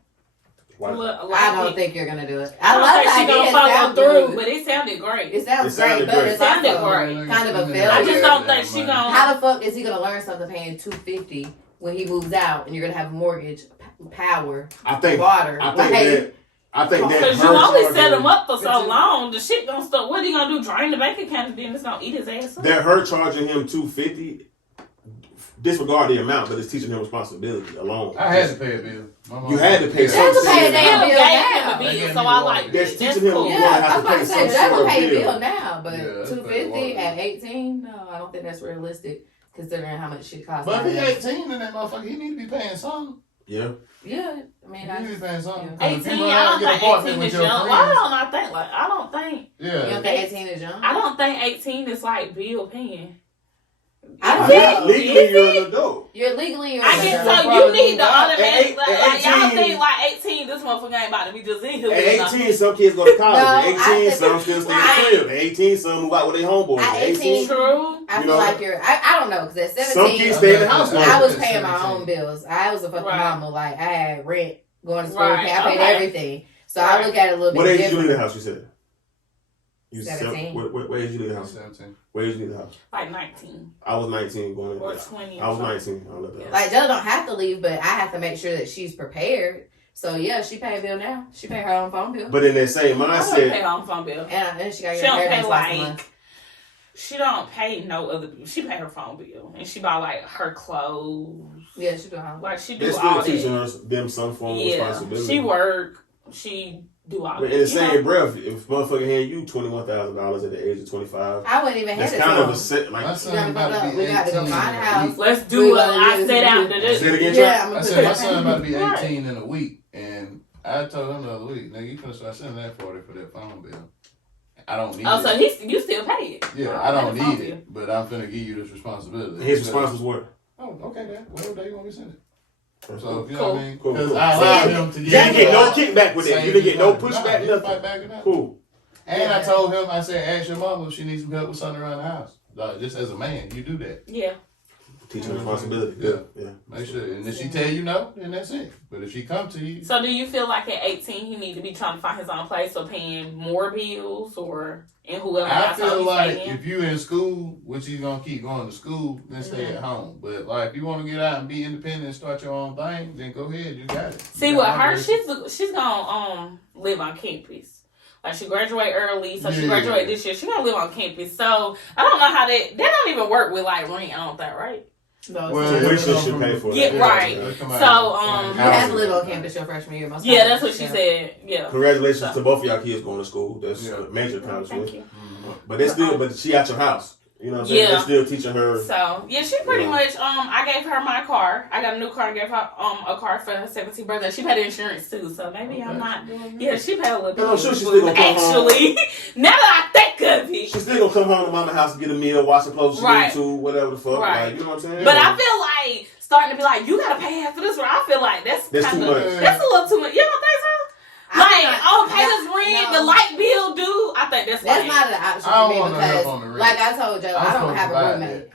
Why? Look, I don't think you're gonna do it. I I don't love think the she idea. gonna It follow sounds through, good. but it sounded great. It sounds It sounded great, but great. it It sounded also great. kind of a I failure. just don't think she gonna. How the fuck is he gonna learn something paying $250 when he moves out and you're gonna have mortgage, power, I think water? I think that Because you her only charging- set him up for so long, the shit gonna start. What he gonna do? Drain the bank account and then it's gonna eat his ass up. That her charging him $250, disregard the amount, but it's teaching him responsibility alone. I had to pay a bill. My mom- You had to pay You have to something. pay a Still damn gave bill him now. a bill, They so gave I me like one. That's that. teaching That's him cool. to Yeah, You're gonna I have was to about pay to say some that's sort gonna of pay a bill. bill now, but Yeah, that's $250 pretty at 18, no, I don't think that's realistic considering how much shit costs. But if nowadays. he's 18 and that motherfucker, he need to be paying something. Yeah. Yeah, I mean, He I need to be paying something. Yeah. 'Cause if you 18, run I out don't and get an think apartment 18 with is your young. Why friends- don't I think like I don't think you don't Yeah. think 18 is young? I don't think 18 is like bill paying. I don't Is know. it? Legally, Is you're it? an adult. You're legally your I guess Yeah. so. You need the At automatic. eight- Like at y'all 18, think like 18. This this motherfucker ain't about to be just in here. At 18, some kids go to college. No, At 18, some still stay in the crib. At 18, some move out with their homeboys. At At 18, True. I You feel know? like I don't know, because at 17, some kids stay in the house. I longer. was paying my own bills. I was a fucking Right. mama. Like, I had rent, going to school, Right, I paid okay. everything. So I look at it a little What bit age did you leave the different. house, you said? You 17. What age did you leave the house? 17. Where did you leave the house? Like 19 I was 19 going or in. 20. I was 19. I left the house. Like, Jella don't have to leave, but I have to make sure that she's prepared. So, yeah, she pay a bill now. She pay her own phone bill. But in that same I don't pay mindset, her own phone bill. And she got to She get her don't hair pay done twice a like. month. She don't pay no other. She pay her phone bill and she buy like her clothes. Yeah, she do all. Like she do they're all still teaching that. them some form of Yeah, responsibility. she work. She do all But that. in the you know? same breath, if motherfucker hand you $21,000 at the age of 25, I wouldn't even have that's it kind of to a set. My Like, son about to be We 18. got to go find a in house. week. Let's We do what gonna I do set this. out to say it do. again, Yeah, Chuck? I'm I gonna said put my it son about to be Right. 18 in a week, and I told him the other week, nigga, you finna start sending that 40 for that phone bill. I don't need Oh, it. so you still pay it? Yeah, Oh, I don't that's need phone it, but I'm finna give you this responsibility. And his response was what? Oh, okay, then. Whatever day you want me to send it. So, Cool. you know what I mean? Cool. Because Cool. I allowed him to You didn't get no kickback with that. Save You didn't get no his money. pushback, He didn't nothing. fight back or nothing. Cool. And I told him, I said, ask your mama if she needs some help with something around the house. Like, just as a man, you do that. Yeah. Teaching responsibility. Yeah. Yeah. Make sure. And if she tell you no, then that's it. But if she come to you, So do you feel like at 18 he need to be trying to find his own place or paying more bills or in whoever I household feel he's like staying in? if you in school, which you gonna keep going to school, then stay at home. But like if you want to get out and be independent and start your own thing, then go ahead. You got it. See, You with got my her, blessing. she's gonna live on campus. Like she graduate early, so she Yeah. graduated this year. She gonna live on campus. So I don't know how that don't even work with like rent. I don't think, right? No, Well, it's Tuition just- should pay for Yeah, that. right. They come out So, and you have to live on campus your freshman year. Most Yeah, times. that's what she said. Yeah. Congratulations to both of y'all kids going to school. That's Yeah. a major accomplishment. Thank you. But they still, but she at your house. You know what I'm saying? Yeah. They're still teaching her. So yeah, she pretty Yeah. much. I gave her my car. I got a new car and gave her a car for her 17th birthday. She paid insurance too, so maybe I'm not. Yeah, she paid a little bit. I'm sure she's still gonna come home. Actually, now that I think of it, She's still gonna come home to mama's house to get a meal, wash some clothes she Right. needs to, whatever the fuck. Right. Like, you know what I'm saying? but I feel like starting to be like, you gotta pay half for this one. I feel like that's That's kind too of much. that's a little too much. You don't think so? Like, pay this rent, no. the light bill due. I think that's That's like, not an option I don't for me want no help because, on the rent. like I told you, I'm I don't supposed have to a buy roommate.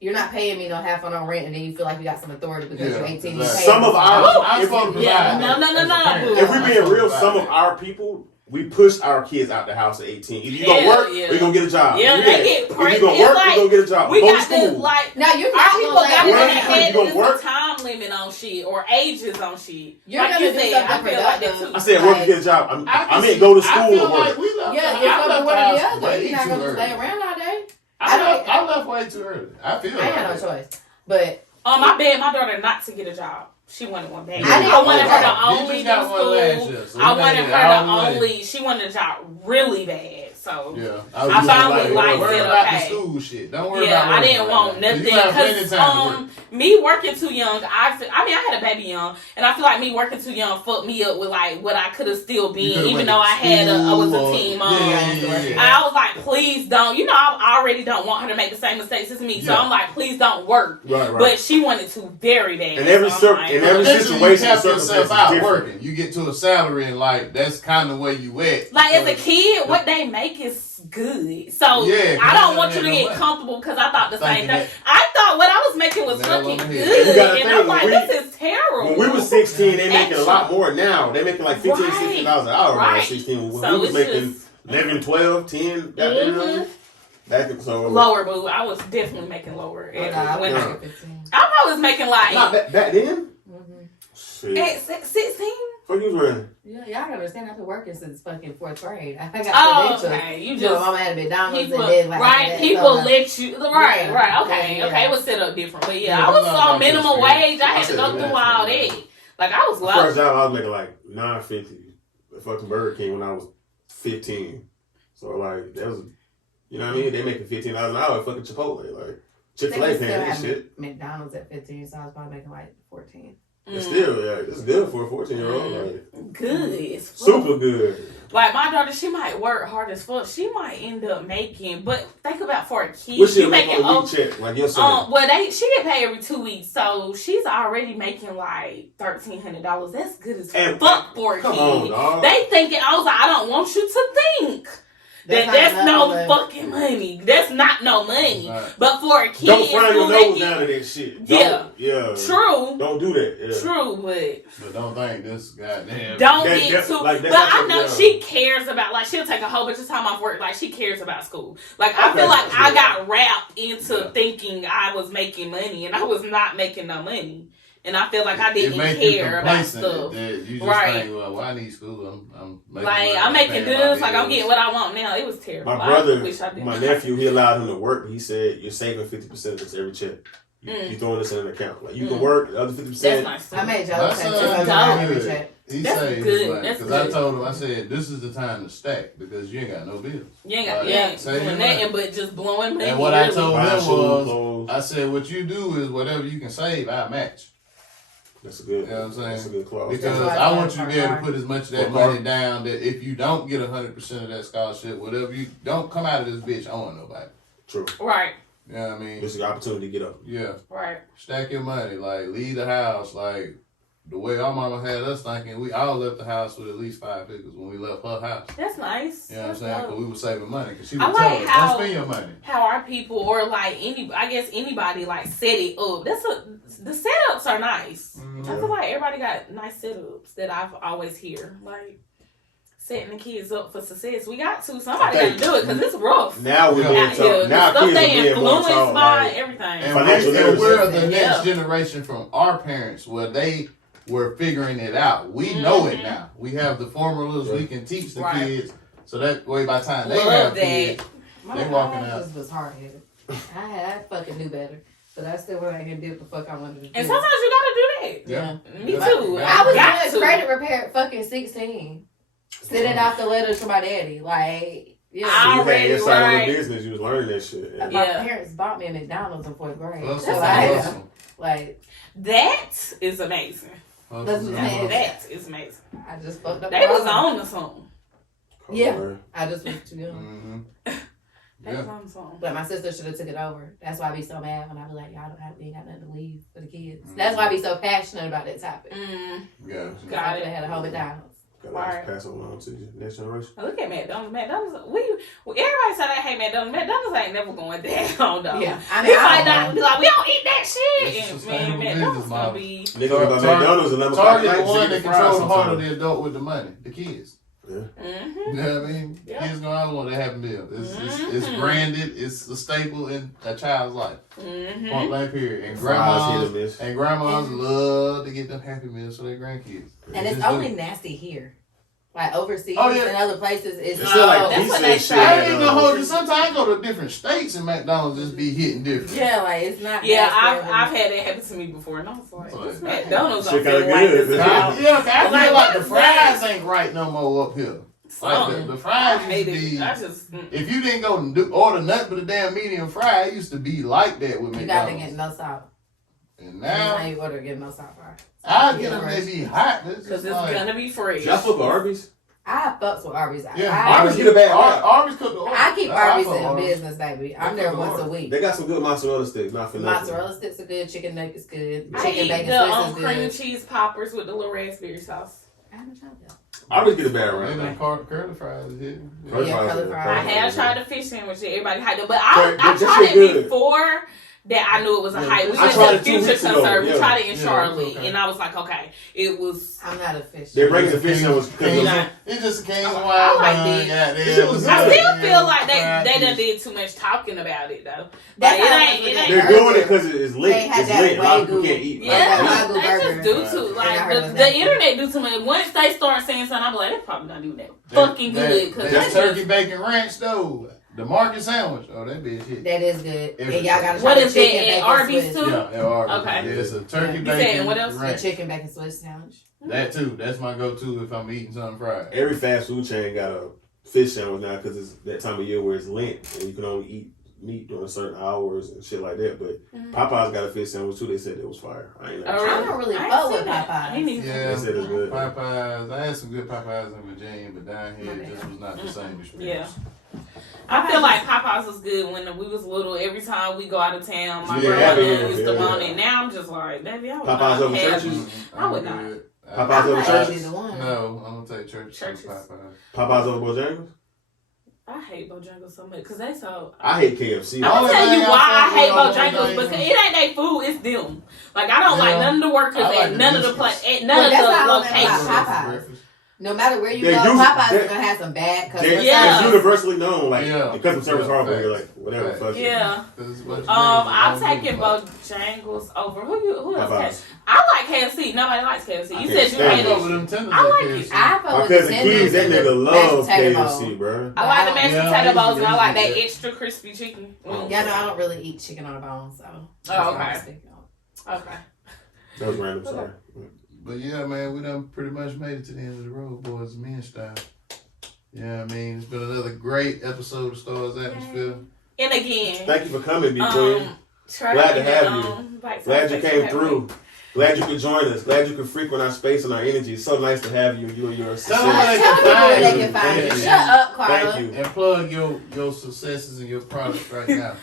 You're not paying me no half on rent, and then you feel like you got some authority because Yeah, you're 18. exactly. You pay Some me. of our- I'm supposed to Yeah, provide no, that no, no, as a no. parent. If we I'm being supposed to real, provide some of that. our people, we push our kids out the house at 18. If you gonna Yeah, work, yeah. we gonna get a job. Yeah, You they get- get If you pregnant. gonna It's work, like, we gonna get a job. we Go to got this school. like. No, you're Our not people gonna got let in Where their you head gonna that work? it's a time limit on shit or ages on shit. You're like gonna you do said, something I feel like that productive. too. I said work and get a job. I mean, can go to see- I school feel or work. like we left Yeah, the- it's I gonna left be one the or the house other. way You're not too gonna early. stay around all day. I left way too early. I feel I ain't had like no choice. But I begged my daughter not to get a job. She wanted one bad. I didn't- I wanted her to You only just do got one last school. year, so I we wanted made it her to all the way. only. She wanted a job really bad. So yeah. I finally Don't liked worry it, about okay. the school shit. Don't worry yeah, about I working didn't right want now. nothing You got plenty because of time to work. me working too young. I had a baby young, and I feel like me working too young fucked me up with like what I could have still You been, could've even went though I to had I was a school teen or- mom. Yeah. I was like, please don't. You know, I already don't want her to make the same mistakes as me. So Yeah. I'm like, please don't work. Right, right. But she wanted to very bad. And every so I'm like, and every Eventually, situation, you tap circumstance yourself is out different. working. You get to a salary and like that's kind of where you at. like as a So, kid, what they make is good. So Yeah, I don't want you to no get way. comfortable because I thought the same Thinking thing. that- I thought what I was making was Nail on fucking the good, head. You gotta and think, I'm like, when this is terrible. When we was 16, they making a Actually. lot more now. They making like $15, Right. $16 an hour now at Right. 16. When So we was it's making just- 11, 12, 10, goddamn. Mhm. Back in, so Lower, boo. I was definitely making lower. oh, nah, I When was Yeah. like 15. I was making like not back then. Mm-hmm. Shit. at 16. Fuck you was wearing. Yeah, y'all gotta understand. I've been working since fucking 4th grade. I got Oh, credentials. okay. You You know, just mama had a McDonald's people, and then like right? that, People so, let you right, Yeah. right. Okay, Yeah. okay. It was set up different, but yeah, Yeah, I was that's on not minimum about wage. I had to go Yeah, through that's all not that. Like I was The low. first job I was making like $9.50 at fucking Burger King when I was 15. So like that was, you know what I mean? They making $15 an hour at fucking Chipotle, like Chick-fil-A They paying still that have shit. McDonald's at 15, so I was probably making like 14. It's still, yeah, it's good for a 14-year-old. Like, Good. super good. Like my daughter, she might work hard as fuck. She might end up making, but think about for a kid, What shit you make making on week check? Like your son. well, she get paid every 2 weeks, so she's already making like $1,300. That's good as fuck for a kid. Come on, dog. They thinking, I was like, I don't want you to think that's no fucking money. That's not no money. Right. But for a kid, Don't frown your nose down to that shit. Yeah. Yeah. True. Don't do that. Yeah. True, but don't think this goddamn. don't That- get that- too. like, but that's I not- know yeah. she cares about. Like she'll take a whole bunch of time off work. Like she cares about school. Like I Okay, feel like I yeah. got wrapped into thinking I was making money, and I was not making no money. And I feel like I didn't care about stuff. That you just Right. think, well, I need school. I'm making Like money, I'm making paying bills. my Like I'm bills. getting what I want now. It was terrible. My brother, I wish I did. my nephew, he allowed him to work. He said, "You're saving 50% of this every check. You throwing this in an account. Like you can work the other 50%. That's nice. I made My y'all son take dope. every check. He That's saved good. his money That's because I good. told him, I said, this is the time to stack because you ain't got no bills. You ain't got Like, you ain't save doing your nothing money. but just blowing money. And what I really. told Buy him shoes, was, clothes. I said, what you do is whatever you can save, I match. That's a good. You know what I'm saying? That's a good clause. Because That's why I I want you to be able to car. put as much of that For car. money down that if you don't get 100% of that scholarship, whatever you don't come out of this bitch, I want nobody. True. Right. You know what I mean? This is your opportunity to get up. Yeah. Right. Stack your money, like leave the house, like the way our mama had us thinking. We all left the house with at least 5 figures when we left her house. That's nice. You know what I'm That's saying? dope. Because we were saving money. Because she I would like tell us, how- don't spend your money. How our people or like I guess anybody like set it up. The setups are nice. I feel like everybody got nice setups that I've always hear. Like setting the kids up for success. We got to. Somebody got to do it because it's rough. Now we're Yeah. being Out here. taught. Now The stuff kids are they being more influenced taught. by Like, everything. And Financial we're literacy. the next Yeah. generation from our parents where they were figuring it out. We know it now. We have the formulas we can teach the Right. kids. So that way by the time they Love have that. kids, My They walking mom out. was hard headed. I fucking knew better, but I still went out here and did what the fuck I wanted to do. And sometimes you gotta do that. yeah. Me Yeah. too. Yeah. I was got doing credit repair at fucking 16, sending off the letters to my daddy. Like, yeah. So you had Already inside on right. the business. You was learning that shit. Yeah. My Yeah. parents bought me a McDonald's in 4th grade. Hustle, So hustle. like, That is amazing. Hustle, That's what I'm saying. hustle. That is amazing. I just fucked up. They was the on the song. Yeah. Word. I just was too young. Mhm. They was Yeah. on the song. But my sister should have took it over. That's why I be so mad when I be like, y'all don't have, we ain't got nothing to leave for the kids. That's why I be so passionate about that topic. Yeah. Got I it. could have had a whole McDonald's. Gotta Right. pass on to the next generation. Look at McDonald's. Everybody said they hate McDonald's. McDonald's ain't never going down, though. Yeah. I I mean, might I not don't be know. like, we don't eat that shit. It's a And, sustainable man, McDonald's business gonna model. be. Niggas about Target- McDonald's and Target night, the one chicken that fries control the heart of sometimes. the adult with the money, the kids. Yeah. Mm-hmm. You know what I mean? Yeah. Kids gonna always want to have a meal. It's Mhm. branded. It's a staple in a child's life. Mm-hmm. Point blank period. And Fries, hit or grandmas miss. and grandmas love to get them happy meals for their grandkids. And it's Just do only it. nasty here. Like overseas Oh, yeah. and other places, it's It's still like so- that's pizza what they and say. shit. I ain't gonna hold you. Sometimes I go to different states and McDonald's just be hitting different. yeah, like it's not. Yeah, nasty. I've had that happen to me before, and I was like, Like, this McDonald's shit don't feel kinda like good. this. Yeah. About. Yeah, I Like, feel like the what's fries that? ain't right no more up here. Like the I fries hate used to it. be. I just If you didn't go and order nothing but a damn medium fry, it used to be like that with You got to McDonald's. get no salt. And Now now you order get no salt fry. I get them, they be hot. because it's gonna be fresh. Y'all fuck with Arby's? I fucks with Arby's. Yeah, Arby's get a bad rap. Arby's cook the order. I keep That's how Arby's fuck in Arby's. business, baby. I'm there once a week. They got some good mozzarella sticks, not for nothing. Mozzarella sticks are good. Chicken nuggets good. I Chicken eat bacon the Swiss is cream good. cheese poppers with the little raspberry sauce. I haven't tried that. Arby's get a bad They rap. done curly fries here. Curly Yeah, fries curly are- fries. I curly have fries tried are- the fish sandwich that everybody hyped up, but That I tried shit it good. before that I knew it was a Yeah, hype. We I went tried to it 2 Future weeks ago, Concert. We yeah. tried it in Yeah, Charlotte, okay. and I was like, okay, it was. I'm not a fish. They bring the fish sandwich because King- Nah. It's just a King's I Wild like bun, it. goddamn. This shit was I good. still feel like Fried they done fish. did too much talking about it though. That's Like, how it it ain't. was It with ain't. They're doing it because it's lit. They had It's that lit. A lot of people Wagyu. can't eat. Yeah, Like they that Wagyu just burger. do Right. too. And I Like heard the, it was the nasty. internet do too much. Once they start saying something, I'm like, they're probably not doing that That- fucking that- good. Cause That that's turkey just, bacon ranch though. The market sandwich. Oh, that bitch hit. That is good. Everything. And y'all gotta try What the is chicken that, at bacon Arby's Swiss. too? Yeah, they are. Okay. Yeah, it's a turkey You bacon saying what else? The ranch. chicken bacon Swiss sandwich. That too. That's my go-to if I'm eating something fried. Every fast food chain got a fish sandwich now because it's that time of year where it's Lent and you can only eat meat during certain hours and shit like that. But Popeyes got a fish sandwich too. They said it was fire. I ain't never I tried don't really I ain't fuck with seen that. Popeyes. Me neither. Yeah, They said it's good. Popeyes. I had some good Popeyes in Virginia, but down here it just was not the same experience. I feel like Popeyes was good when we was little. Every time we go out of town, my Yeah, grandmother yeah, used to yeah, want yeah. it. Now I'm just like, baby, I would Popeyes not over have churches? you. I would not. Popeyes I'm over not churches? either one. No, I'm gonna take churches. Churches. Popeyes. Popeyes over Bojangles? I hate Bojangles so much because they so. I hate KFC. I'm Oh, gonna tell you yeah, why I hate I fuck with Bojangles Bojangles. because it ain't they food, it's them. Like I don't like Yeah. none of the workers I like at the none of the biscuits. at none Well, of that's the how I don't like locations. Popeyes. Breakfast. No matter where you They're go, usually- Popeyes they're- is gonna have some bad customer They, service. Yeah. It's universally known, like Yeah. the customer service Yeah. horrible. You're Facts. like whatever. Facts. Fuck it. Yeah. I'm taking Bojangles over who else? Popeyes. I like KFC. Nobody likes KFC. I You can't said you stand hated it. it. I like it. I fuck My with cousin the Keys, tenders that and nigga the loves mashed potato KFC, bowl. bro. I like the mashed Yeah, potato I bowls and I like usually that do extra crispy chicken. Yeah, no, I don't really eat chicken on a bone, so. Oh, okay. Okay. That was random. Sorry. But yeah, man, we done pretty much made it to the end of the road, boys. Men style. Yeah, I mean, it's been another great episode of Stars Atmosphere. And again, Thank you for coming, B Queen. try Glad to have you. like Glad you some came face through. Glad you could join us. Glad you could frequent our space and our energy. It's so nice to have you. You and your Tell Tell them people where they can find you. Thank you. Shut up, Carla. Thank you. And plug your successes and your products right now.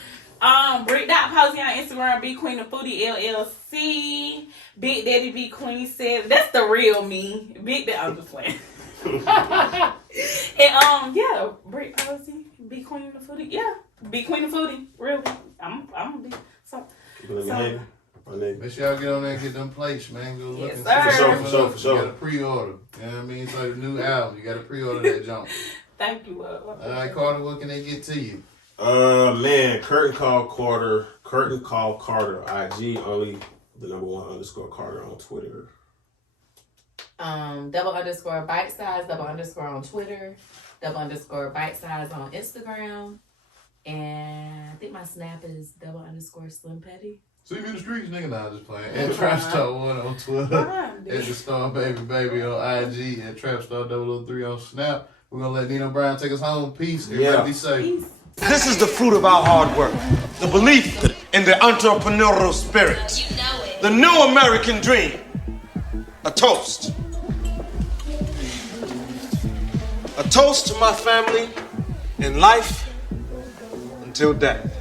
Brick.posey on Instagram, B Queen of Foodie LLC, Big Daddy B Queen says that's the real me. Big Daddy, I'm just playing. And yeah, Brick Posey, B Queen of Foodie, yeah, B Queen of Foodie, really. I'm gonna be so. Let me hang. My nigga. Make sure y'all get on there and get them plates, man. Go look Yes, and sir. see For what's sure, coming up. for sure. You gotta pre-order. You know what I mean? It's like a new album. You gotta pre-order that junk. Thank you. All right, Carter, what can they get to you? Man, Curtain Call Carter, IG, only the #1_ Carter on Twitter. _bite size, _ on Twitter, _ bite size on Instagram, and I think my snap is _ Slim Petty. See me in the streets, nigga. Nah, I'm just playing. And Trapstar1 on Twitter. At the Stomp Baby on IG. And Trapstar003 on Snap. We're gonna let Nino Brown take us home. Peace. Everybody be safe. This is the fruit of our hard work, the belief in the entrepreneurial spirit, the new American dream. A toast. A toast to my family in life until death.